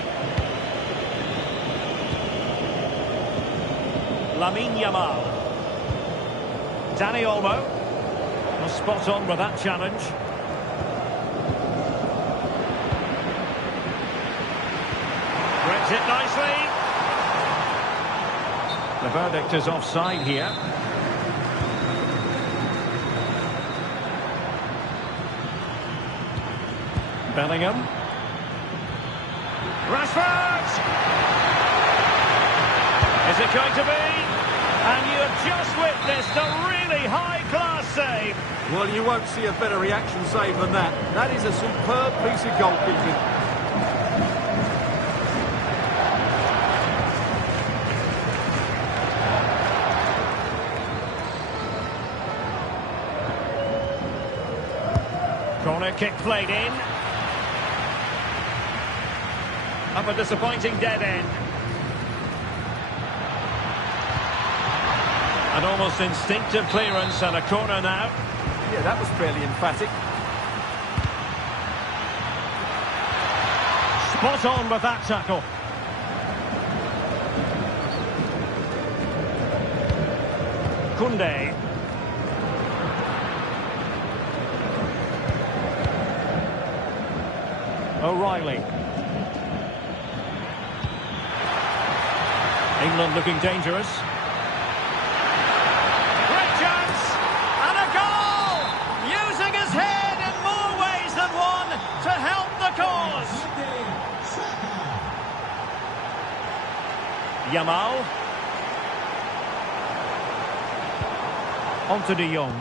Lamine Yamal. Dani Olmo. Was spot on with that challenge. Breaks it nicely. The verdict is offside here. Bellingham. Rashford! Is it going to be? And you have just witnessed a really high-class save. Well, you won't see a better reaction save than that. That is a superb piece of goalkeeping. Corner kick played in. Up a disappointing dead end. An almost instinctive clearance and a corner now. Yeah, that was fairly emphatic. Spot on with that tackle. Koundé. O'Reilly. England looking dangerous. Great chance! And a goal! Using his head in more ways than one to help the cause. Yamal. On to De Jong.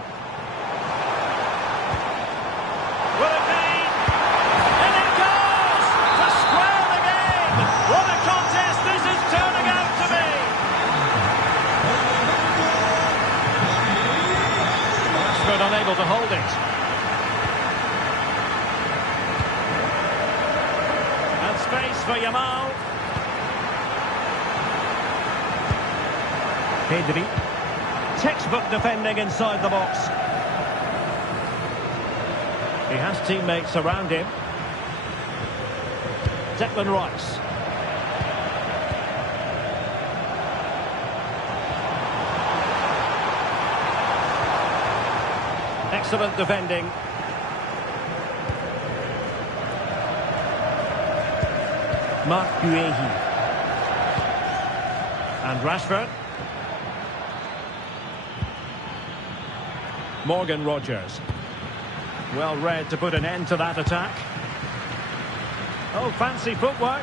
Will it be? And it goes! To square the game! What a contest this is turning out to be! Rashford unable to hold it. And space for Yamal. Pedri. Textbook defending inside the box. He has teammates around him. Declan Rice. Excellent defending. Marc Guehi. And Rashford. Morgan Rogers. Well read to put an end to that attack. Oh, fancy footwork.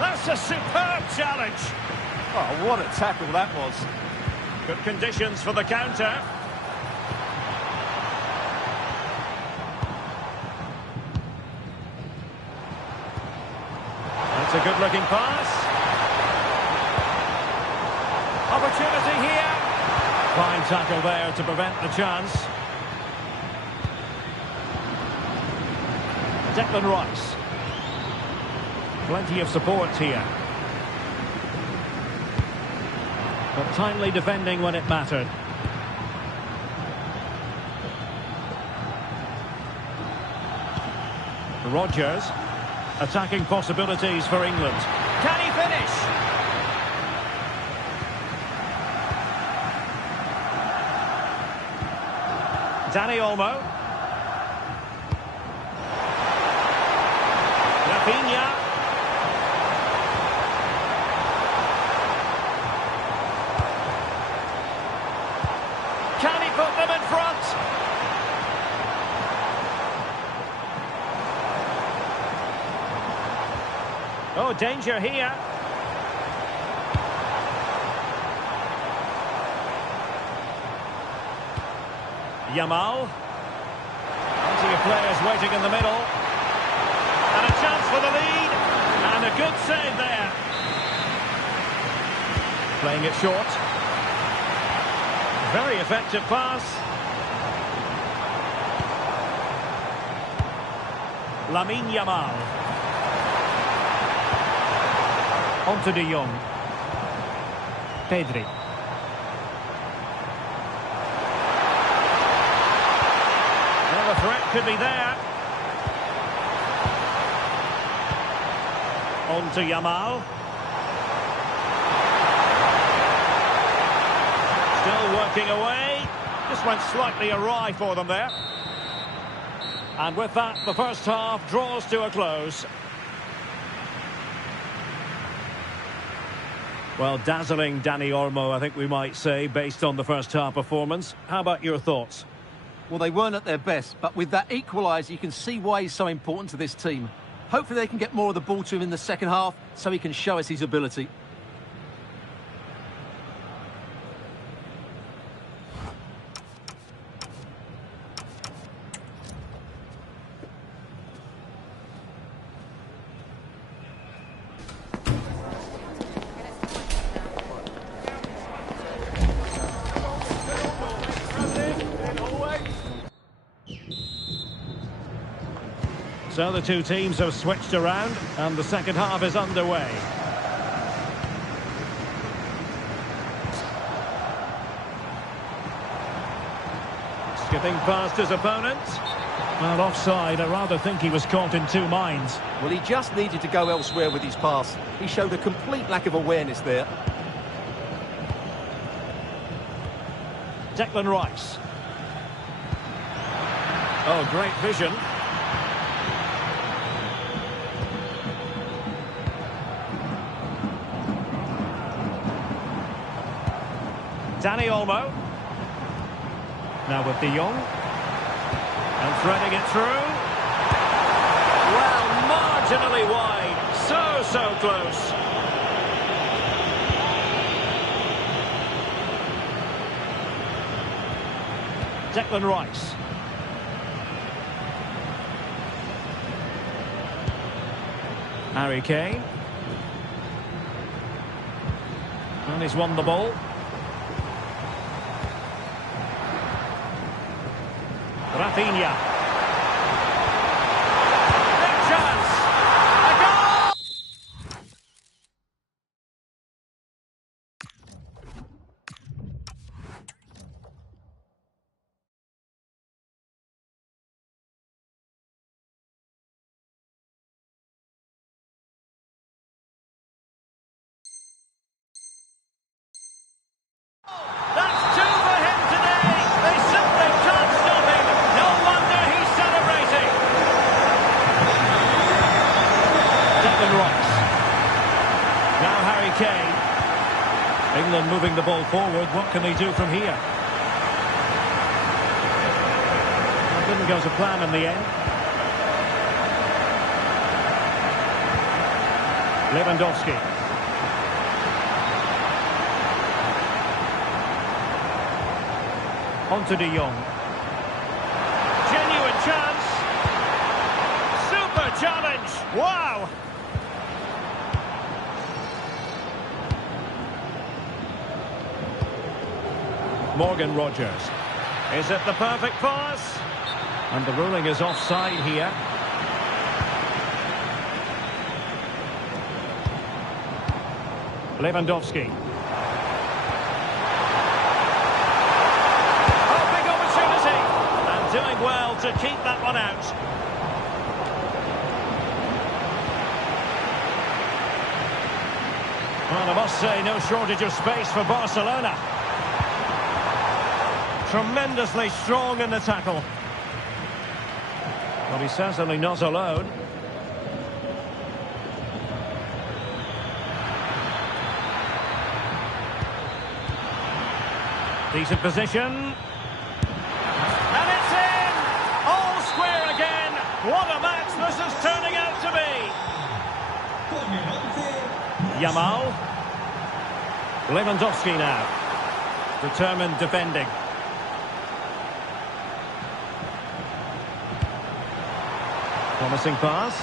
That's a superb challenge. Oh, what a tackle that was. Good conditions for the counter. That's a good-looking pass. Opportunity here. Fine tackle there to prevent the chance. Declan Rice. Plenty of support here. But timely defending when it mattered. Rogers. Attacking possibilities for England. Can he finish? Dani Olmo. Rafinha. Can he put them in front? Oh, danger here. Yamal. Plenty of players waiting in the middle. And a chance for the lead. And a good save there. Playing it short. Very effective pass. Lamine Yamal. On to De Jong. Pedri. Well, the threat could be there. On to Yamal. Still working away. Just went slightly awry for them there. And with that, the first half draws to a close. Well, dazzling Dani Olmo, I think we might say, based on the first half performance. How about your thoughts? Well, they weren't at their best, but with that equaliser, you can see why he's so important to this team. Hopefully they can get more of the ball to him in the second half so he can show us his ability. So the two teams have switched around and the second half is underway. Skipping past his opponent. Well, offside. I rather think he was caught in two minds. Well, he just needed to go elsewhere with his pass. He showed a complete lack of awareness there. Declan Rice. Oh, great vision. Dani Olmo. Now with De Jong. And threading it through. Well, marginally wide. So close. Declan Rice. Harry Kane. And he's won the ball. Rafinha. England moving the ball forward. What can they do from here? It didn't go to plan in the end. Lewandowski. On to De Jong. Genuine chance. Super challenge. Wow. Morgan Rogers. Is it the perfect pass? And the ruling is offside here. Lewandowski. Oh, big opportunity. And doing well to keep that one out. Well, I must say, no shortage of space for Barcelona. Tremendously strong in the tackle. Well, he's certainly not alone. Decent position. And it's in! All square again. What a match this is turning out to be. Yamal. Lewandowski now. Determined defending. Promising pass.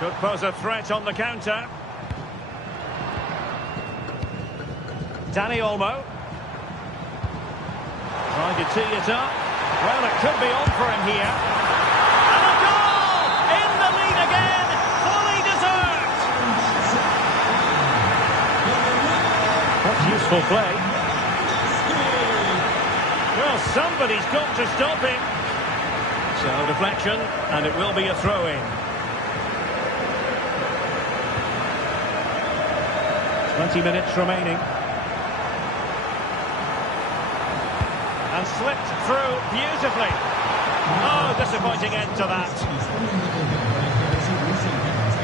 Could pose a threat on the counter. Dani Olmo. Trying to tee it up. Well, it could be on for him here. And a goal! In the lead again! Fully deserved! That's useful play. Well, somebody's got to stop him. So, deflection, and it will be a throw-in. 20 minutes remaining. And slipped through beautifully. Oh, disappointing end to that.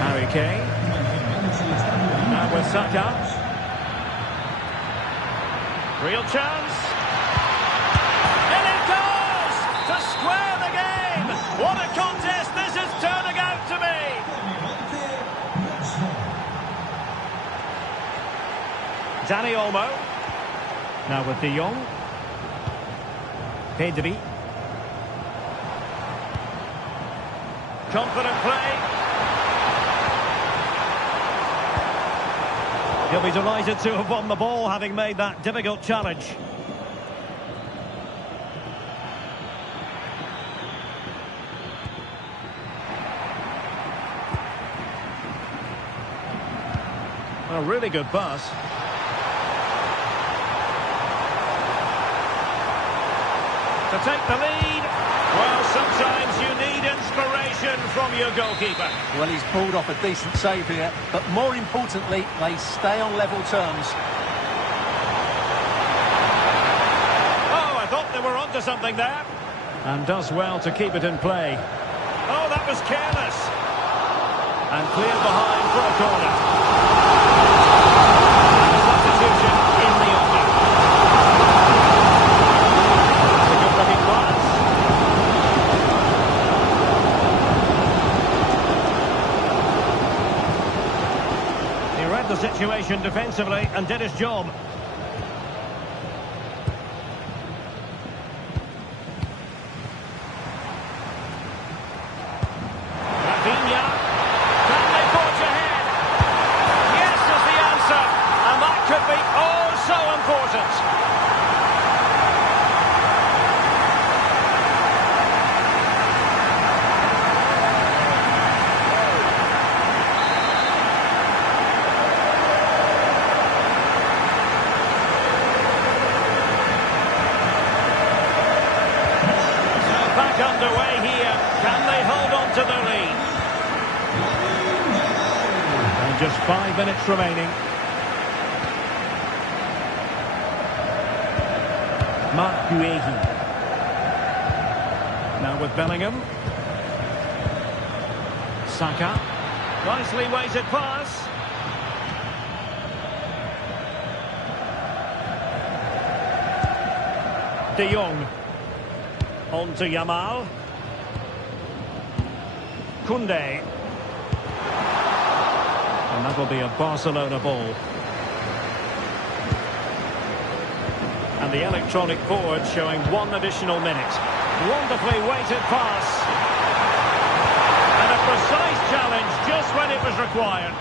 Harry Kane. Now with Saka. Real chance. And it goes! To square the game! What a contest this is turning out to be! Dani Olmo. Now with De Jong. Pedri. Confident play. He'll be delighted to have won the ball, having made that difficult challenge. A really good pass. To take the lead. Well, sometimes you need inspiration from your goalkeeper. Well, he's pulled off a decent save here, but more importantly, they stay on level terms. Oh, I thought they were onto something there. And does well to keep it in play. Oh, that was careless. And cleared behind for a corner. And a substitution in the offing. The situation defensively and did his job. Rafinha. Can they forge ahead? Yes is the answer, and that could be oh so important. Underway here. Can they hold on to the lead? And just 5 minutes remaining. Marc Guehi. Now with Bellingham. Saka. Nicely weighted pass. De Jong. On to Yamal. Koundé. And that will be a Barcelona ball. And the electronic board showing 1 additional minute. Wonderfully weighted pass. And a precise challenge just when it was required.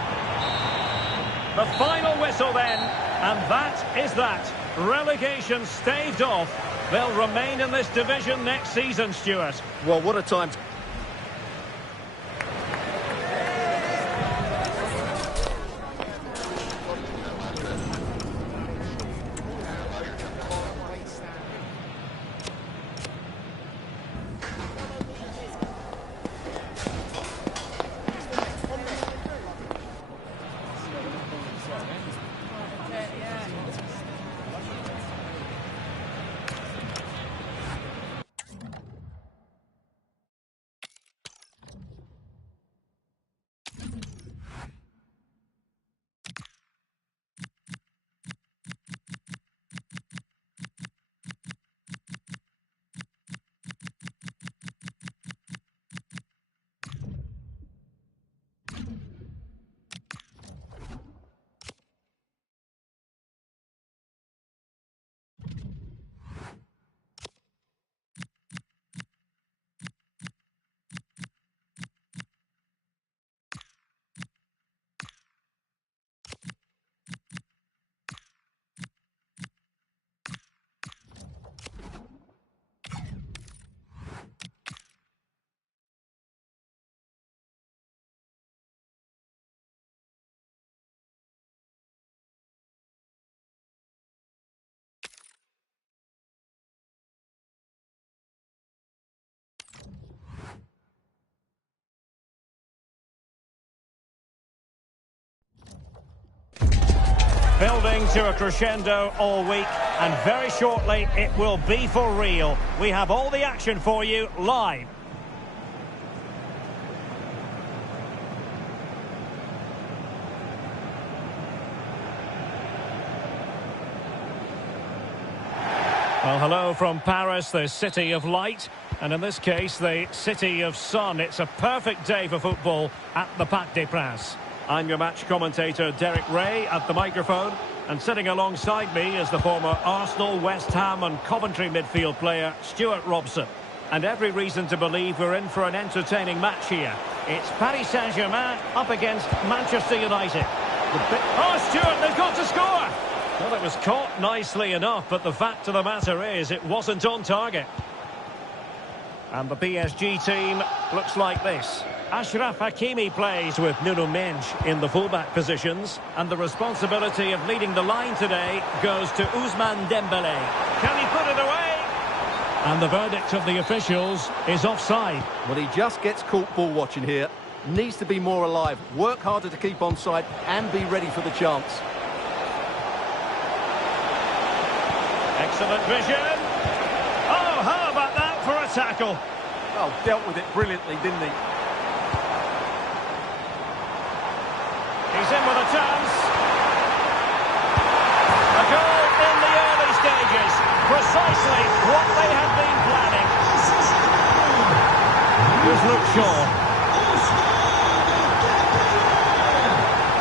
The final whistle then, and that is that. Relegation staved off. They'll remain in this division next season, Stuart. Well, what a time. Building to a crescendo all week, and very shortly it will be for real. We have all the action for you live. Well, hello from Paris, the city of light, and in this case, the city of sun. It's a perfect day for football at the Parc des Princes. I'm your match commentator, Derek Ray, at the microphone, and sitting alongside me is the former Arsenal, West Ham and Coventry midfield player, Stuart Robson. And every reason to believe we're in for an entertaining match here. It's Paris Saint-Germain up against Manchester United. Oh, Stuart, they've got to score! Well, it was caught nicely enough, but the fact of the matter is it wasn't on target. And the PSG team looks like this. Achraf Hakimi plays with Nuno Mendes in the fullback positions, and the responsibility of leading the line today goes to Ousmane Dembélé. Can he put it away? And the verdict of the officials is offside. Well, he just gets caught ball watching here. Needs to be more alive, work harder to keep onside and be ready for the chance. Excellent vision. Oh, how about that for a tackle? Oh, dealt with it brilliantly, didn't he? He's in with a chance. A goal in the early stages. Precisely what they had been planning. Here's Luke Shaw.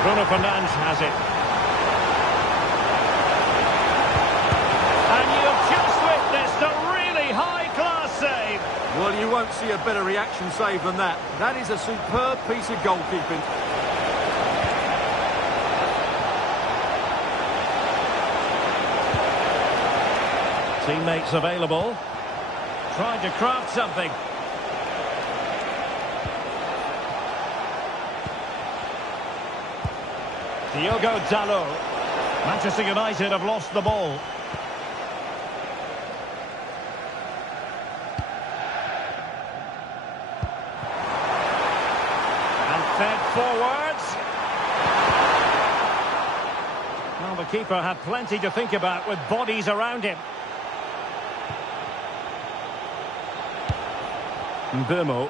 Bruno Fernandes has it. And you've just witnessed a really high-class save. Well, you won't see a better reaction save than that. That is a superb piece of goalkeeping. Teammates available. Tried to craft something. Diogo Dalot. Manchester United have lost the ball. And fed forwards. Well, the keeper had plenty to think about with bodies around him. Mbeumo.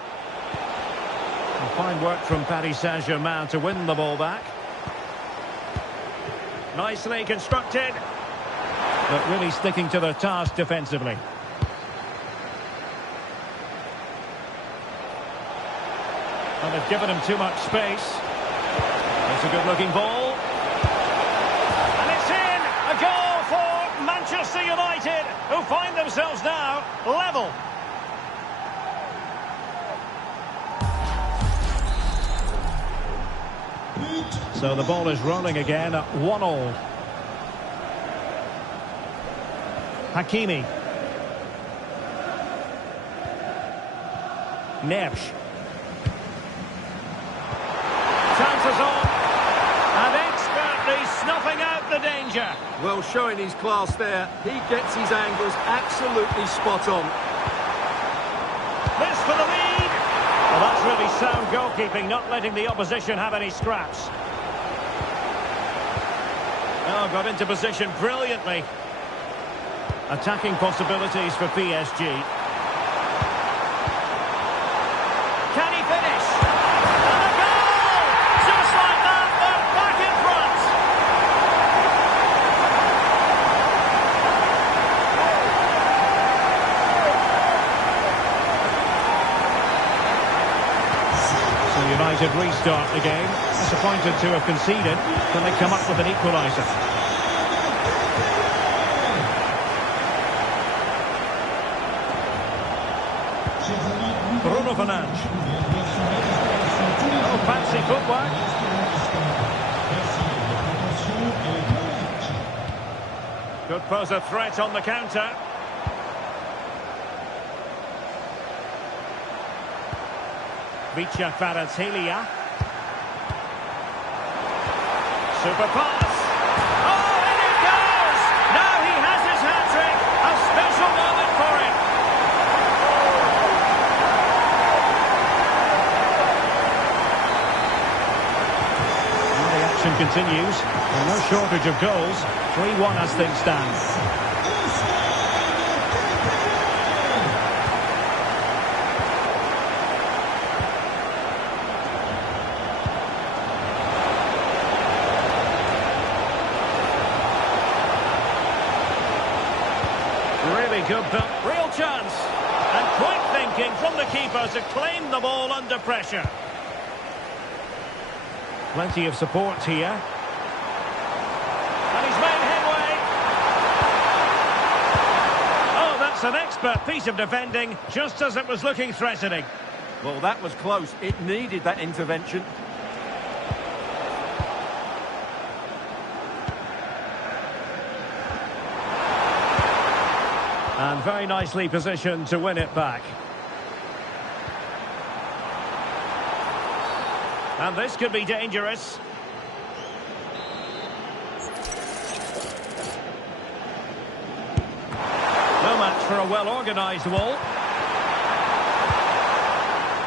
Fine work from Paris Saint-Germain to win the ball back. Nicely constructed. But really sticking to their task defensively. And they've given him too much space. It's a good-looking ball. And it's in! A goal for Manchester United, who find themselves now level. So the ball is rolling again at 1-1. Hakimi. Neves. Chances on. And expertly snuffing out the danger. Well, showing his class there. He gets his angles absolutely spot on. This for the lead. Well, that's really sound goalkeeping, not letting the opposition have any scraps. Oh, got into position brilliantly. Attacking possibilities for PSG. Can he finish? And a goal! Just like that, they're back in front. So United restart the game. Disappointed to have conceded. Can they come up with an equaliser? Bruno Fernandes. Oh, fancy footwork. Could pose a threat on the counter. Vicha Kvaratskhelia. Super pass. Oh, in it goes! Now he has his hat-trick. A special moment for him. Continues. Well, no shortage of goals. 3-1 as things stand. Really good, but real chance. And quick thinking from the keeper to claim the ball under pressure. Plenty of support here. And he's made headway. Oh, that's an expert piece of defending, just as it was looking threatening. Well, that was close. It needed that intervention. And very nicely positioned to win it back. And this could be dangerous. No match for a well-organised wall.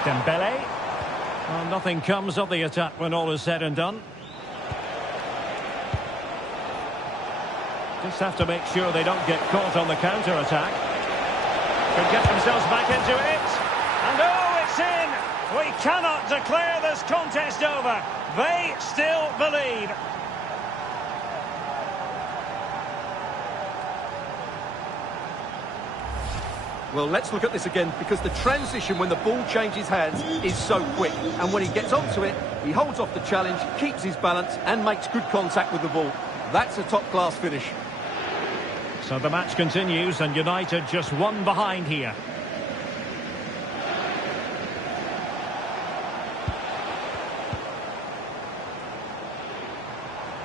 Dembele. Well, nothing comes of the attack when all is said and done. Just have to make sure they don't get caught on the counter-attack. Could get themselves back into it. And oh, it's in! We cannot declare this contest over. They still believe. Well, let's look at this again, because the transition when the ball changes hands is so quick. And when he gets onto it, he holds off the challenge, keeps his balance, and makes good contact with the ball. That's a top-class finish. So the match continues, and United just one behind here.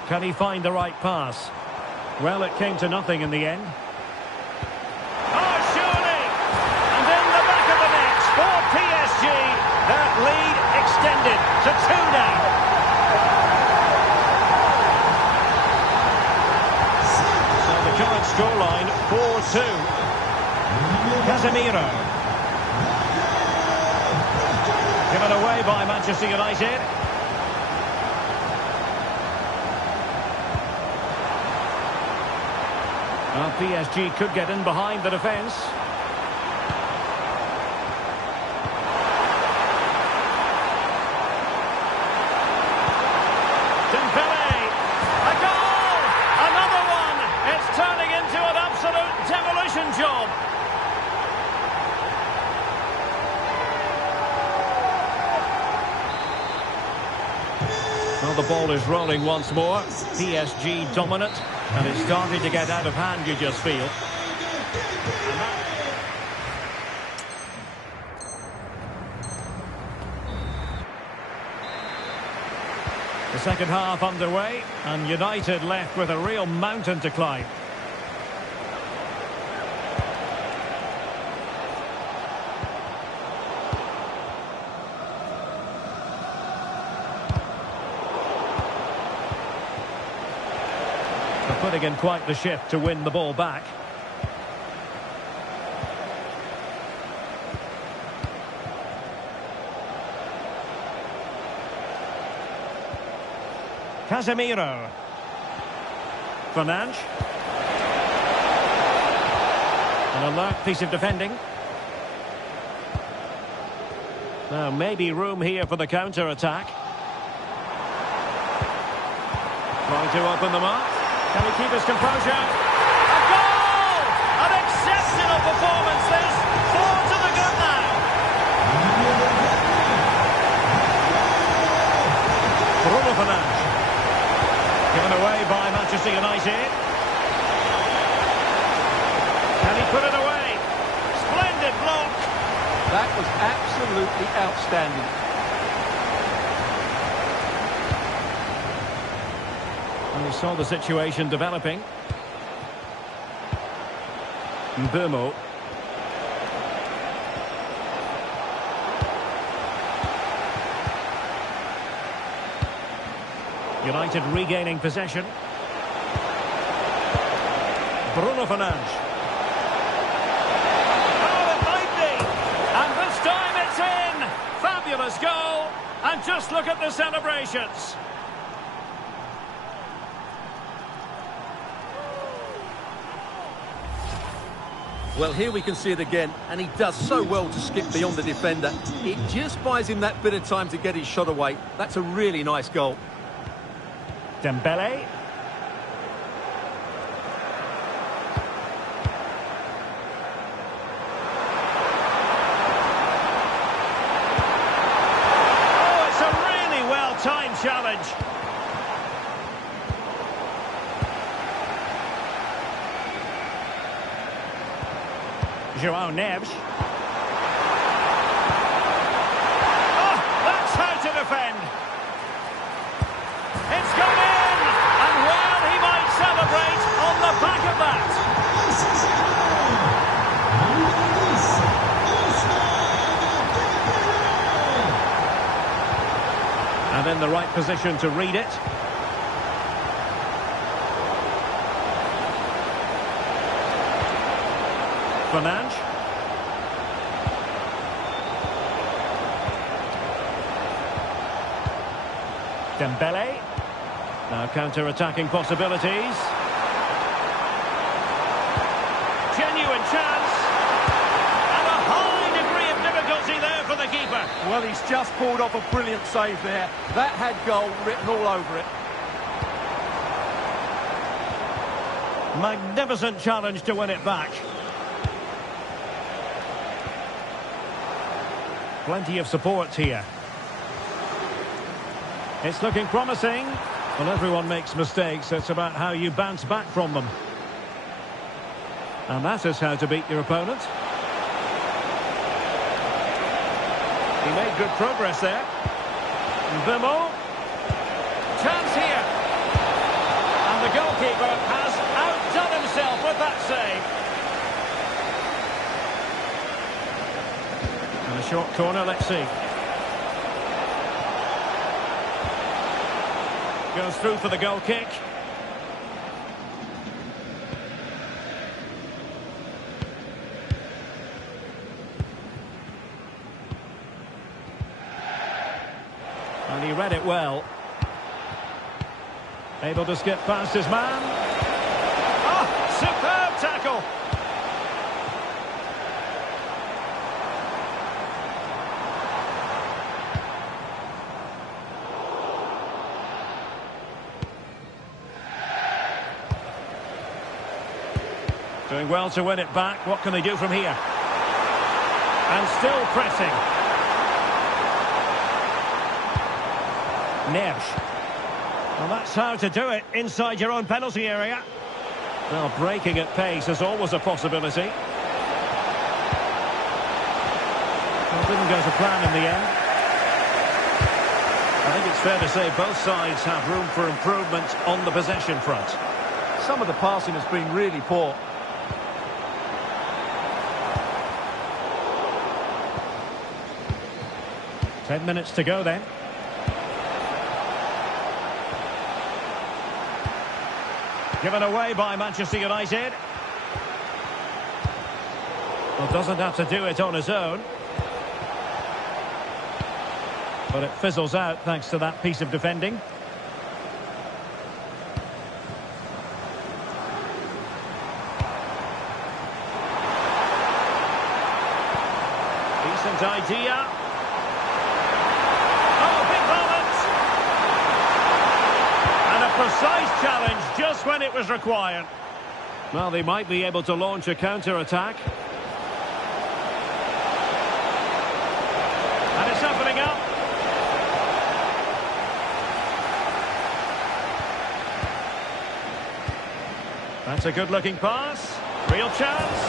Can he find the right pass? Well, it came to nothing in the end. Oh, surely! And in the back of the net for PSG, that lead extended to 2 now. So the current scoreline, 4-2. Casemiro. Given away by Manchester United. Well, PSG could get in behind the defence. ball is rolling once more. PSG dominant, and it's starting to get out of hand, you just feel. The second half underway, and United left with a real mountain to climb. They're putting in quite the shift to win the ball back. Casemiro. Fernandes. An alert piece of defending. Now maybe room here for the counter-attack. Trying to open them up. Can he keep his composure? A goal! An exceptional performance this. 4 to the good now. Bruno Fernandes. Given away by Manchester United. Can he put it away? Splendid block. That was absolutely outstanding. And we saw the situation developing. Mbeumo. United regaining possession. Bruno Fernandes. Oh, it might be! And this time it's in! Fabulous goal! And just look at the celebrations! Well, here we can see it again, and he does so well to skip beyond the defender. It just buys him that bit of time to get his shot away. That's a really nice goal. Dembele. Oh, it's a really well-timed challenge. João Neves. Oh, that's how to defend. It's gone in! And well, he might celebrate on the back of that. And in the right position to read it. Fernandes. Dembele. Now counter-attacking possibilities. Genuine chance. And a high degree of difficulty there for the keeper. Well, he's just pulled off a brilliant save there. That had goal written all over it. Magnificent challenge to win it back. Plenty of support here. It's looking promising. Well, everyone makes mistakes. It's about how you bounce back from them. And that is how to beat your opponent. He made good progress there. Mbeumo. Chance here. And the goalkeeper has outdone himself with that save. And a short corner, let's see. Goes through for the goal kick. And he read it well. Able to skip past his man. Oh, superb tackle. Doing well to win it back. What can they do from here? And still pressing. Neves. Well, that's how to do it, inside your own penalty area. Well, breaking at pace is always a possibility. Well, didn't go to plan in the end. I think it's fair to say both sides have room for improvement on the possession front. Some of the passing has been really poor. Ten minutes to go then. Given away by Manchester United. Well, doesn't have to do it on his own. But it fizzles out thanks to that piece of defending. Decent idea. Oh, big moment! And a precise challenge just when it was required. Well, they might be able to launch a counter-attack. And it's opening up. That's a good-looking pass. Real chance.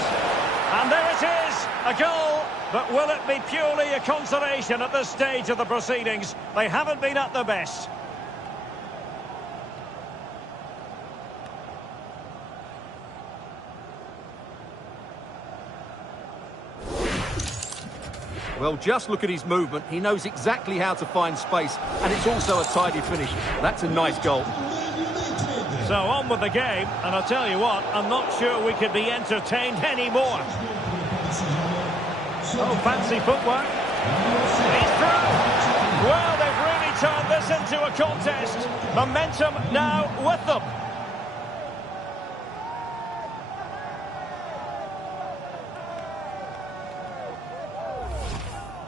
And there it is, a goal. But will it be purely a consolation at this stage of the proceedings? They haven't been at their best. Well, just look at his movement. He knows exactly how to find space, and it's also a tidy finish. That's a nice goal. So on with the game, and I'll tell you what, I'm not sure we could be entertained anymore. Oh, fancy footwork. He's through. Well, they've really turned this into a contest. Momentum now with them.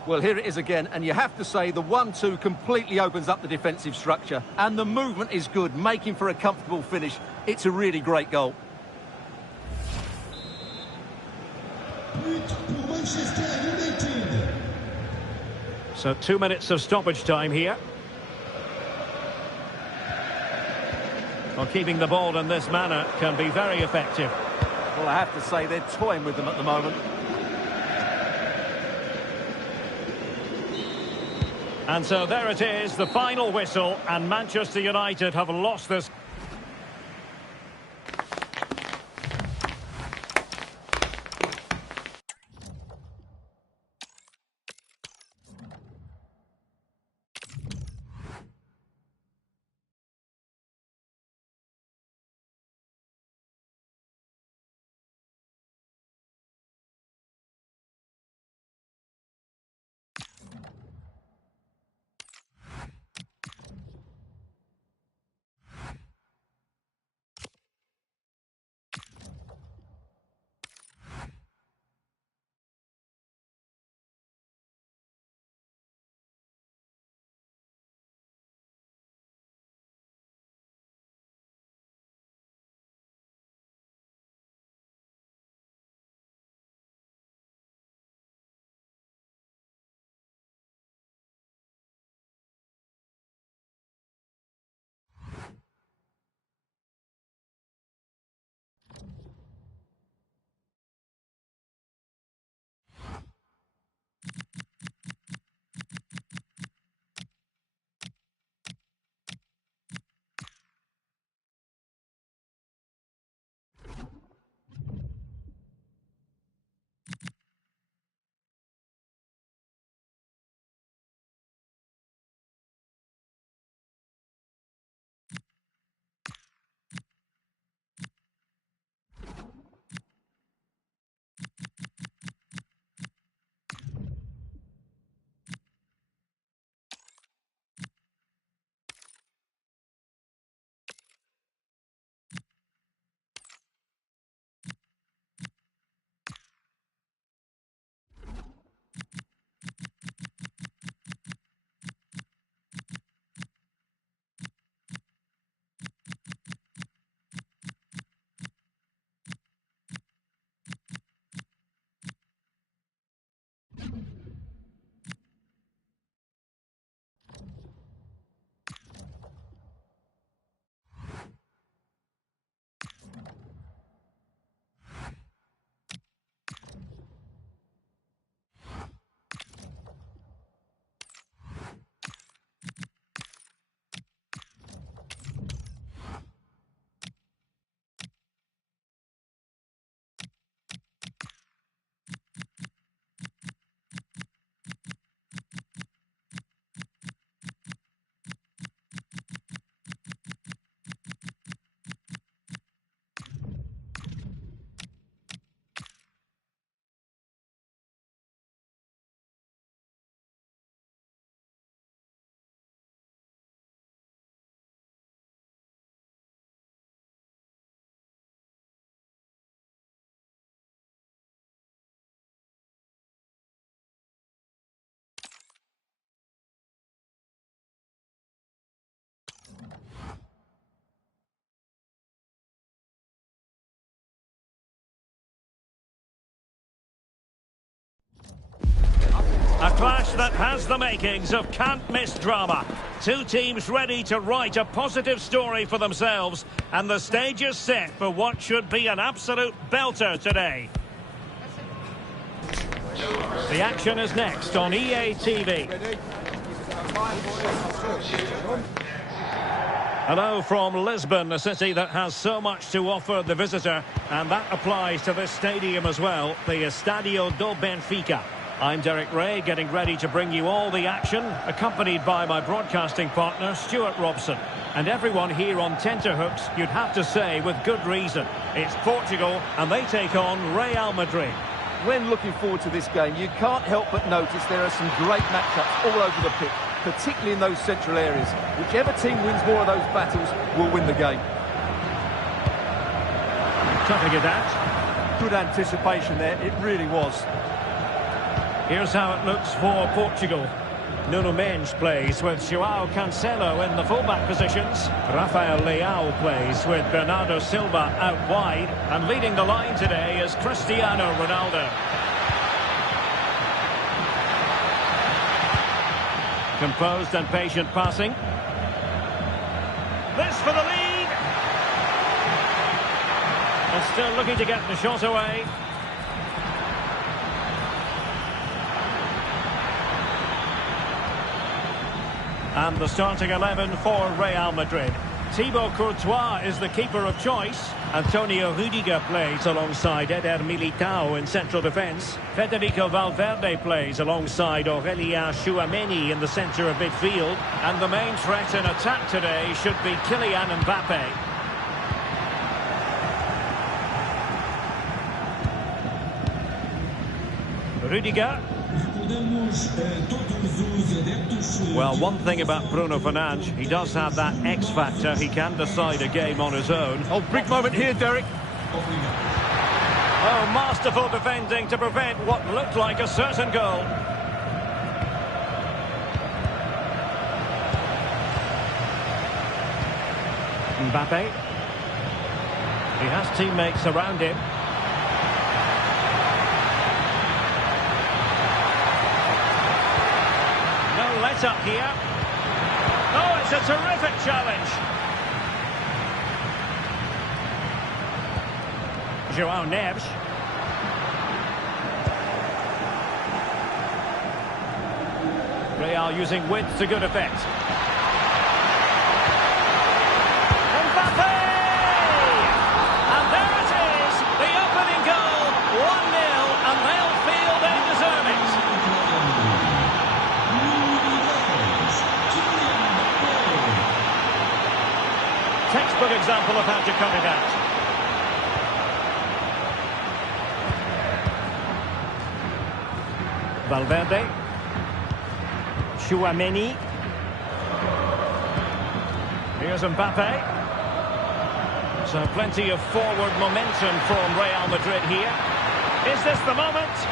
Well, here it is again, and you have to say the 1-2 completely opens up the defensive structure, and the movement is good, making for a comfortable finish. It's a really great goal. So 2 minutes of stoppage time here. Well, keeping the ball in this manner can be very effective. Well, I have to say they're toying with them at the moment. And so there it is, the final whistle, and Manchester United have lost this. A clash that has the makings of can't-miss drama. Two teams ready to write a positive story for themselves, and the stage is set for what should be an absolute belter today. The action is next on EA TV. Hello from Lisbon, a city that has so much to offer the visitor, and that applies to this stadium as well, the Estadio do Benfica. I'm Derek Ray, getting ready to bring you all the action, accompanied by my broadcasting partner, Stuart Robson. And everyone here on tenterhooks, you'd have to say with good reason. It's Portugal, and they take on Real Madrid. When looking forward to this game, you can't help but notice there are some great matchups all over the pitch, particularly in those central areas. Whichever team wins more of those battles will win the game. Toughing it out. Good anticipation there, it really was. Here's how it looks for Portugal. Nuno Mendes plays with João Cancelo in the fullback positions. Rafael Leao plays with Bernardo Silva out wide. And leading the line today is Cristiano Ronaldo. Composed and patient passing. This for the lead. And still looking to get the shot away. And the starting 11 for Real Madrid. Thibaut Courtois is the keeper of choice. Antonio Rüdiger plays alongside Eder Militao in central defence. Federico Valverde plays alongside Aurélien Tchouaméni in the centre of midfield. And the main threat in attack today should be Kylian Mbappe. Rüdiger. Well, one thing about Bruno Fernandes, he does have that X factor. He can decide a game on his own. Oh, big moment here, Derek. Oh, masterful defending to prevent what looked like a certain goal. Mbappe. He has teammates around him. Let up here. Oh, it's a terrific challenge. João Neves. Real using width to good effect. Mbappe! And there it is, the opening goal. 1-0, and they'll feel they deserve it. Textbook example of how to cut it out. Valverde. Tchouaméni. Here's Mbappe. So plenty of forward momentum from Real Madrid here. Is this the moment?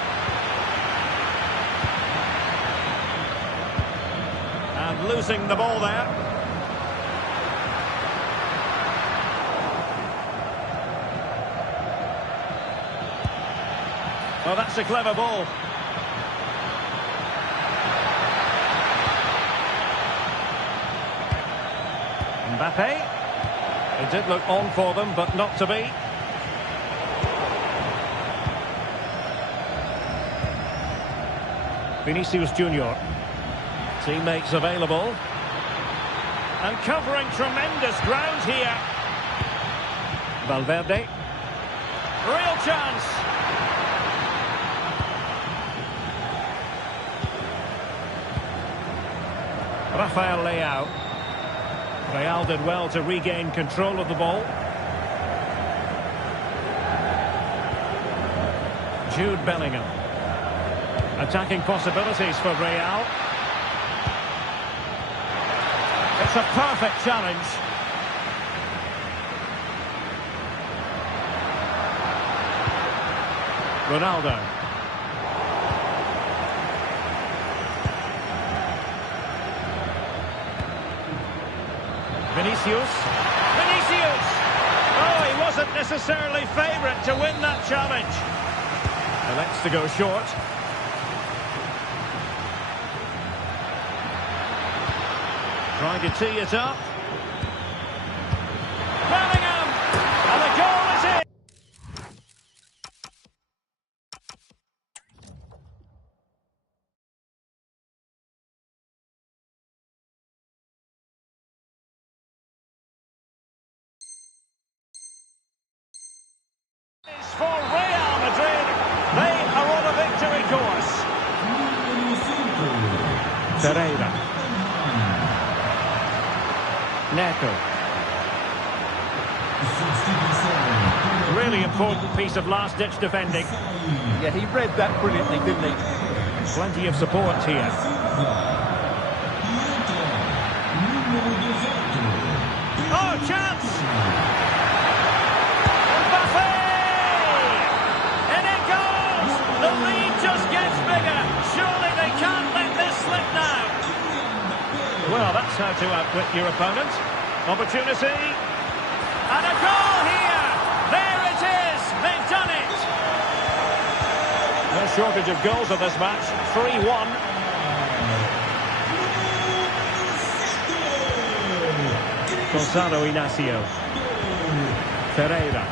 And losing the ball there. Oh, that's a clever ball. Mbappe. It did look on for them, but not to be. Vinicius Junior. Teammates available. And covering tremendous ground here. Valverde. Real chance. Rafael Leao. Real did well to regain control of the ball. Jude Bellingham. Attacking possibilities for Real. It's a perfect challenge. Ronaldo. Vinicius. Oh, he wasn't necessarily favourite to win that challenge. Elects to go short. Trying to tee it up. Bellingham! And the goal is in! For Real Madrid, they are on a victory course. Ferreira. Neto. Really important piece of last-ditch defending. Yeah, he read that brilliantly, didn't he? Plenty of support here. Oh, chance! Mbappe! And it goes! The lead just gets bigger. Surely they can't let this slip now. Well, that's how to outwit your opponent. Opportunity. And a goal here! There it is! They've done it! No shortage of goals in this match. 3-1. Gonzalo Inacio. Ferreira.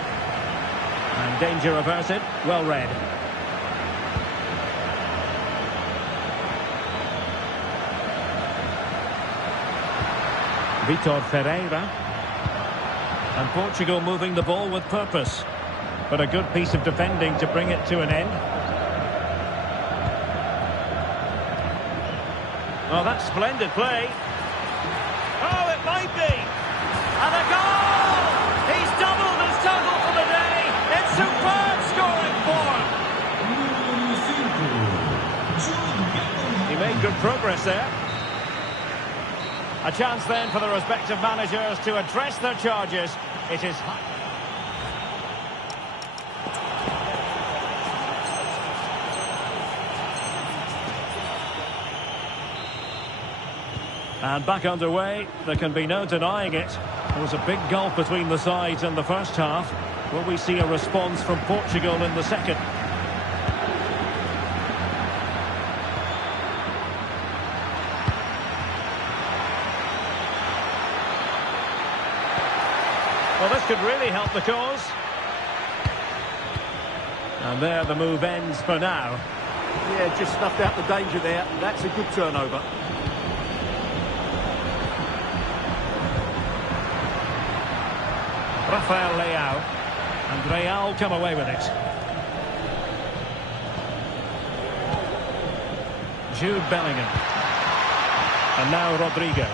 And danger averted. Well read. Vitor Ferreira. And Portugal moving the ball with purpose. But a good piece of defending to bring it to an end. Oh, that's splendid play. Oh, it might be. And a goal! He's doubled his total for the day. It's superb scoring form. He made good progress there. A chance then for the respective managers to address their charges. It is... And back underway, there can be no denying it. There was a big gulf between the sides in the first half. Will we see a response from Portugal in the second? Well, this could really help the cause. And there the move ends for now. Yeah, just snuffed out the danger there. That's a good turnover. Rafael Leao. And Real come away with it. Jude Bellingham. And now Rodrigo.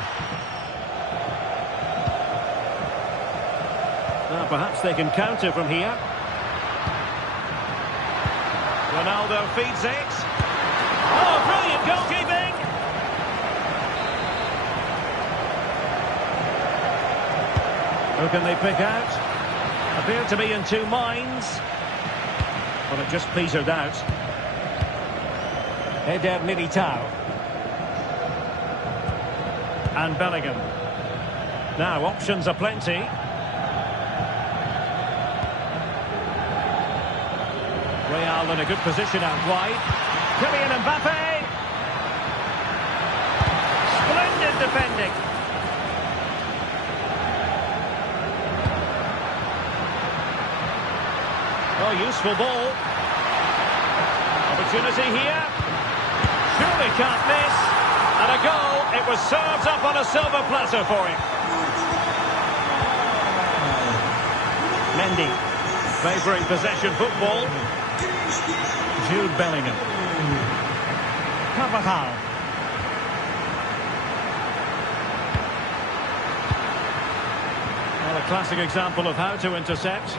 Now perhaps they can counter from here. Ronaldo feeds it. Oh, brilliant goalkeeping! Who can they pick out? Appeared to be in two minds. But it just petered out. Eder Militao. And Bellingham. Now, options are plenty. Real in a good position out wide. Kylian Mbappe. Splendid defending. Oh, useful ball. Opportunity here. Surely can't miss. And a goal. It was served up on a silver platter for him. Mendy. Favouring possession football. Jude Bellingham. Carvajal. Well, a classic example of how to intercept.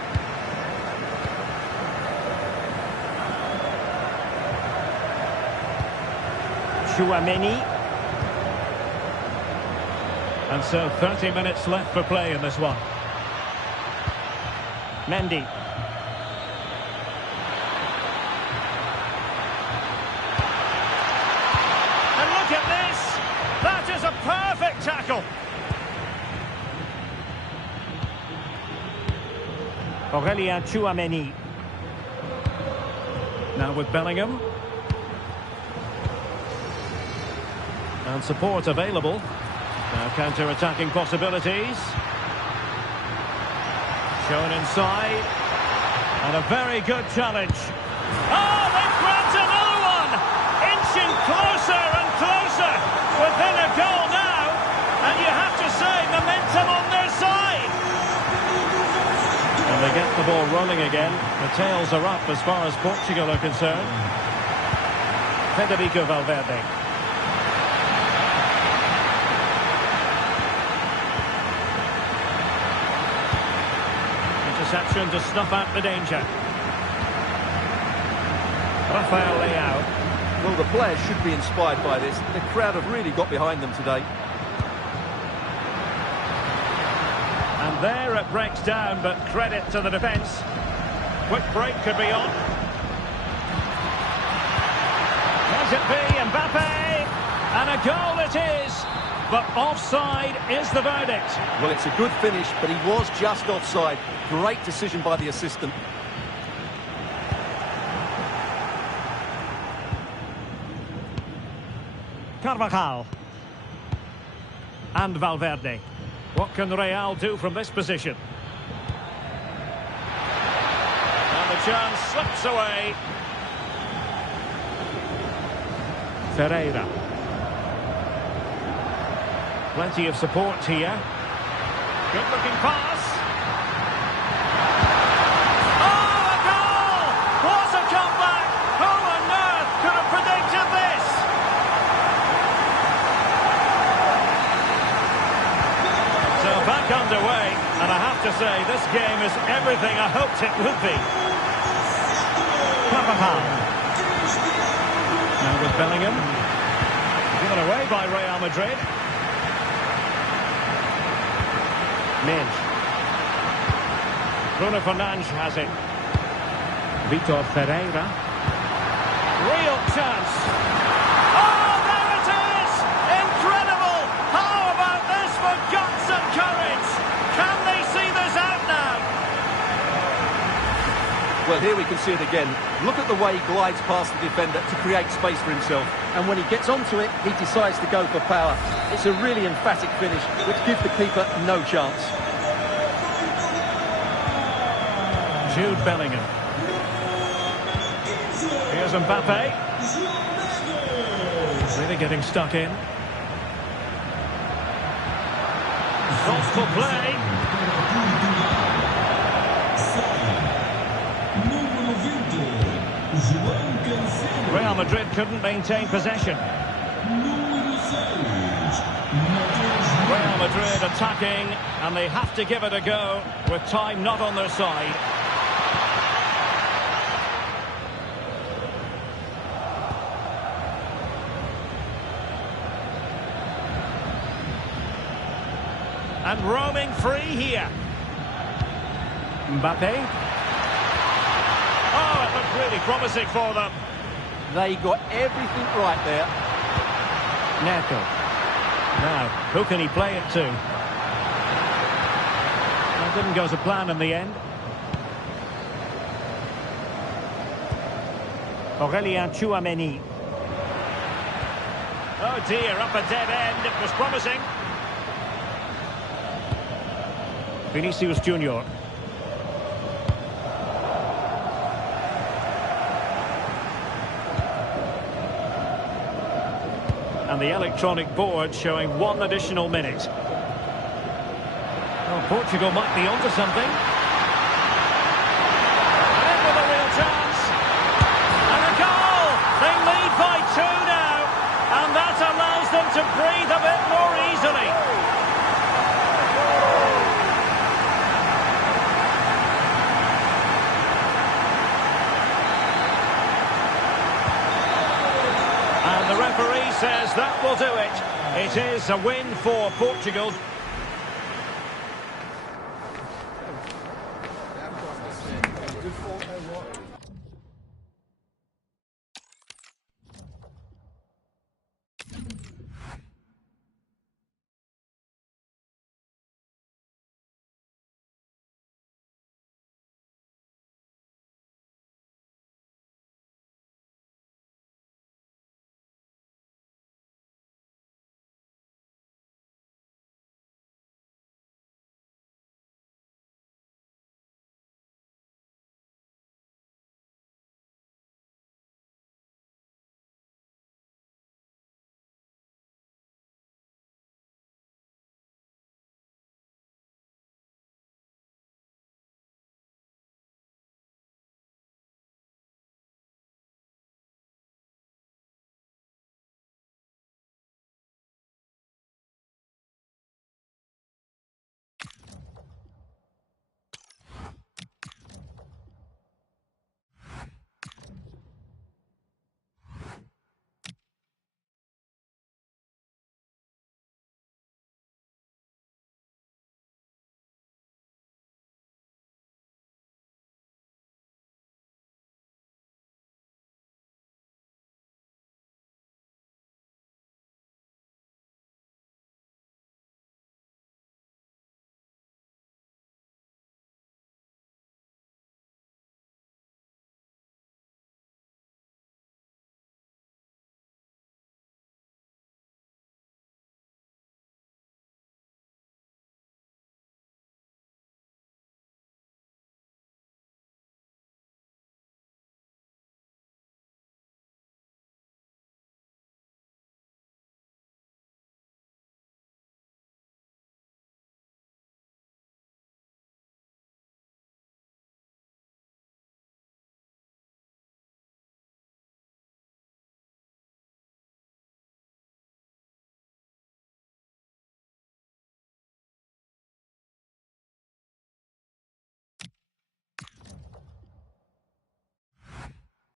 Tchouaméni. And so 30 minutes left for play in this one. Mendy. And look at this! That is a perfect tackle! Aurélien Tchouaméni. Now with Bellingham. And support available. Now counter-attacking possibilities. Shown inside. And a very good challenge. Oh, they've grabbed another one! Inching closer and closer within a goal now. And you have to say, momentum on their side. And they get the ball rolling again. The tails are up as far as Portugal are concerned. Federico Valverde. Interception to snuff out the danger. Rafael Leao. Well, the players should be inspired by this. The crowd have really got behind them today. And there it breaks down, but credit to the defence. Quick break could be on. Has it be Mbappe? And a goal it is. But offside is the verdict. Well, it's a good finish, but he was just offside. Great decision by the assistant. Carvajal. And Valverde. What can Real do from this position? And the chance slips away. Ferreira. Plenty of support here. Good looking pass. Oh, a goal! What a comeback! Who on earth could have predicted this? So back underway, and I have to say, this game is everything I hoped it would be. Carvajal. Now with Bellingham. Given away by Real Madrid. Minge. Bruno Fernandes has it. Vitor Ferreira. Real chance. Oh, there it is! Incredible! How about this for guts and courage? Can they see this out now? Well, here we can see it again. Look at the way he glides past the defender to create space for himself. And when he gets onto it, he decides to go for power. It's a really emphatic finish, which gives the keeper no chance. Jude Bellingham. Here's Mbappe. Really getting stuck in. Thoughtful play. Real Madrid couldn't maintain possession. Real Madrid attacking, and they have to give it a go with time not on their side. And roaming free here. Mbappe. Oh, it looked really promising for them. They got everything right there. Neto. Now, who can he play it to? That didn't go to plan in the end. Aurélien Tchouaméni. Oh dear, up a dead end. It was promising. Vinicius Junior. And the electronic board showing 1 additional minute. Well, Portugal might be onto something. And in with a real chance. And a goal! They lead by 2 now. And that allows them to breathe a bit more easily. And the referee says that will do it. It is a win for Portugal.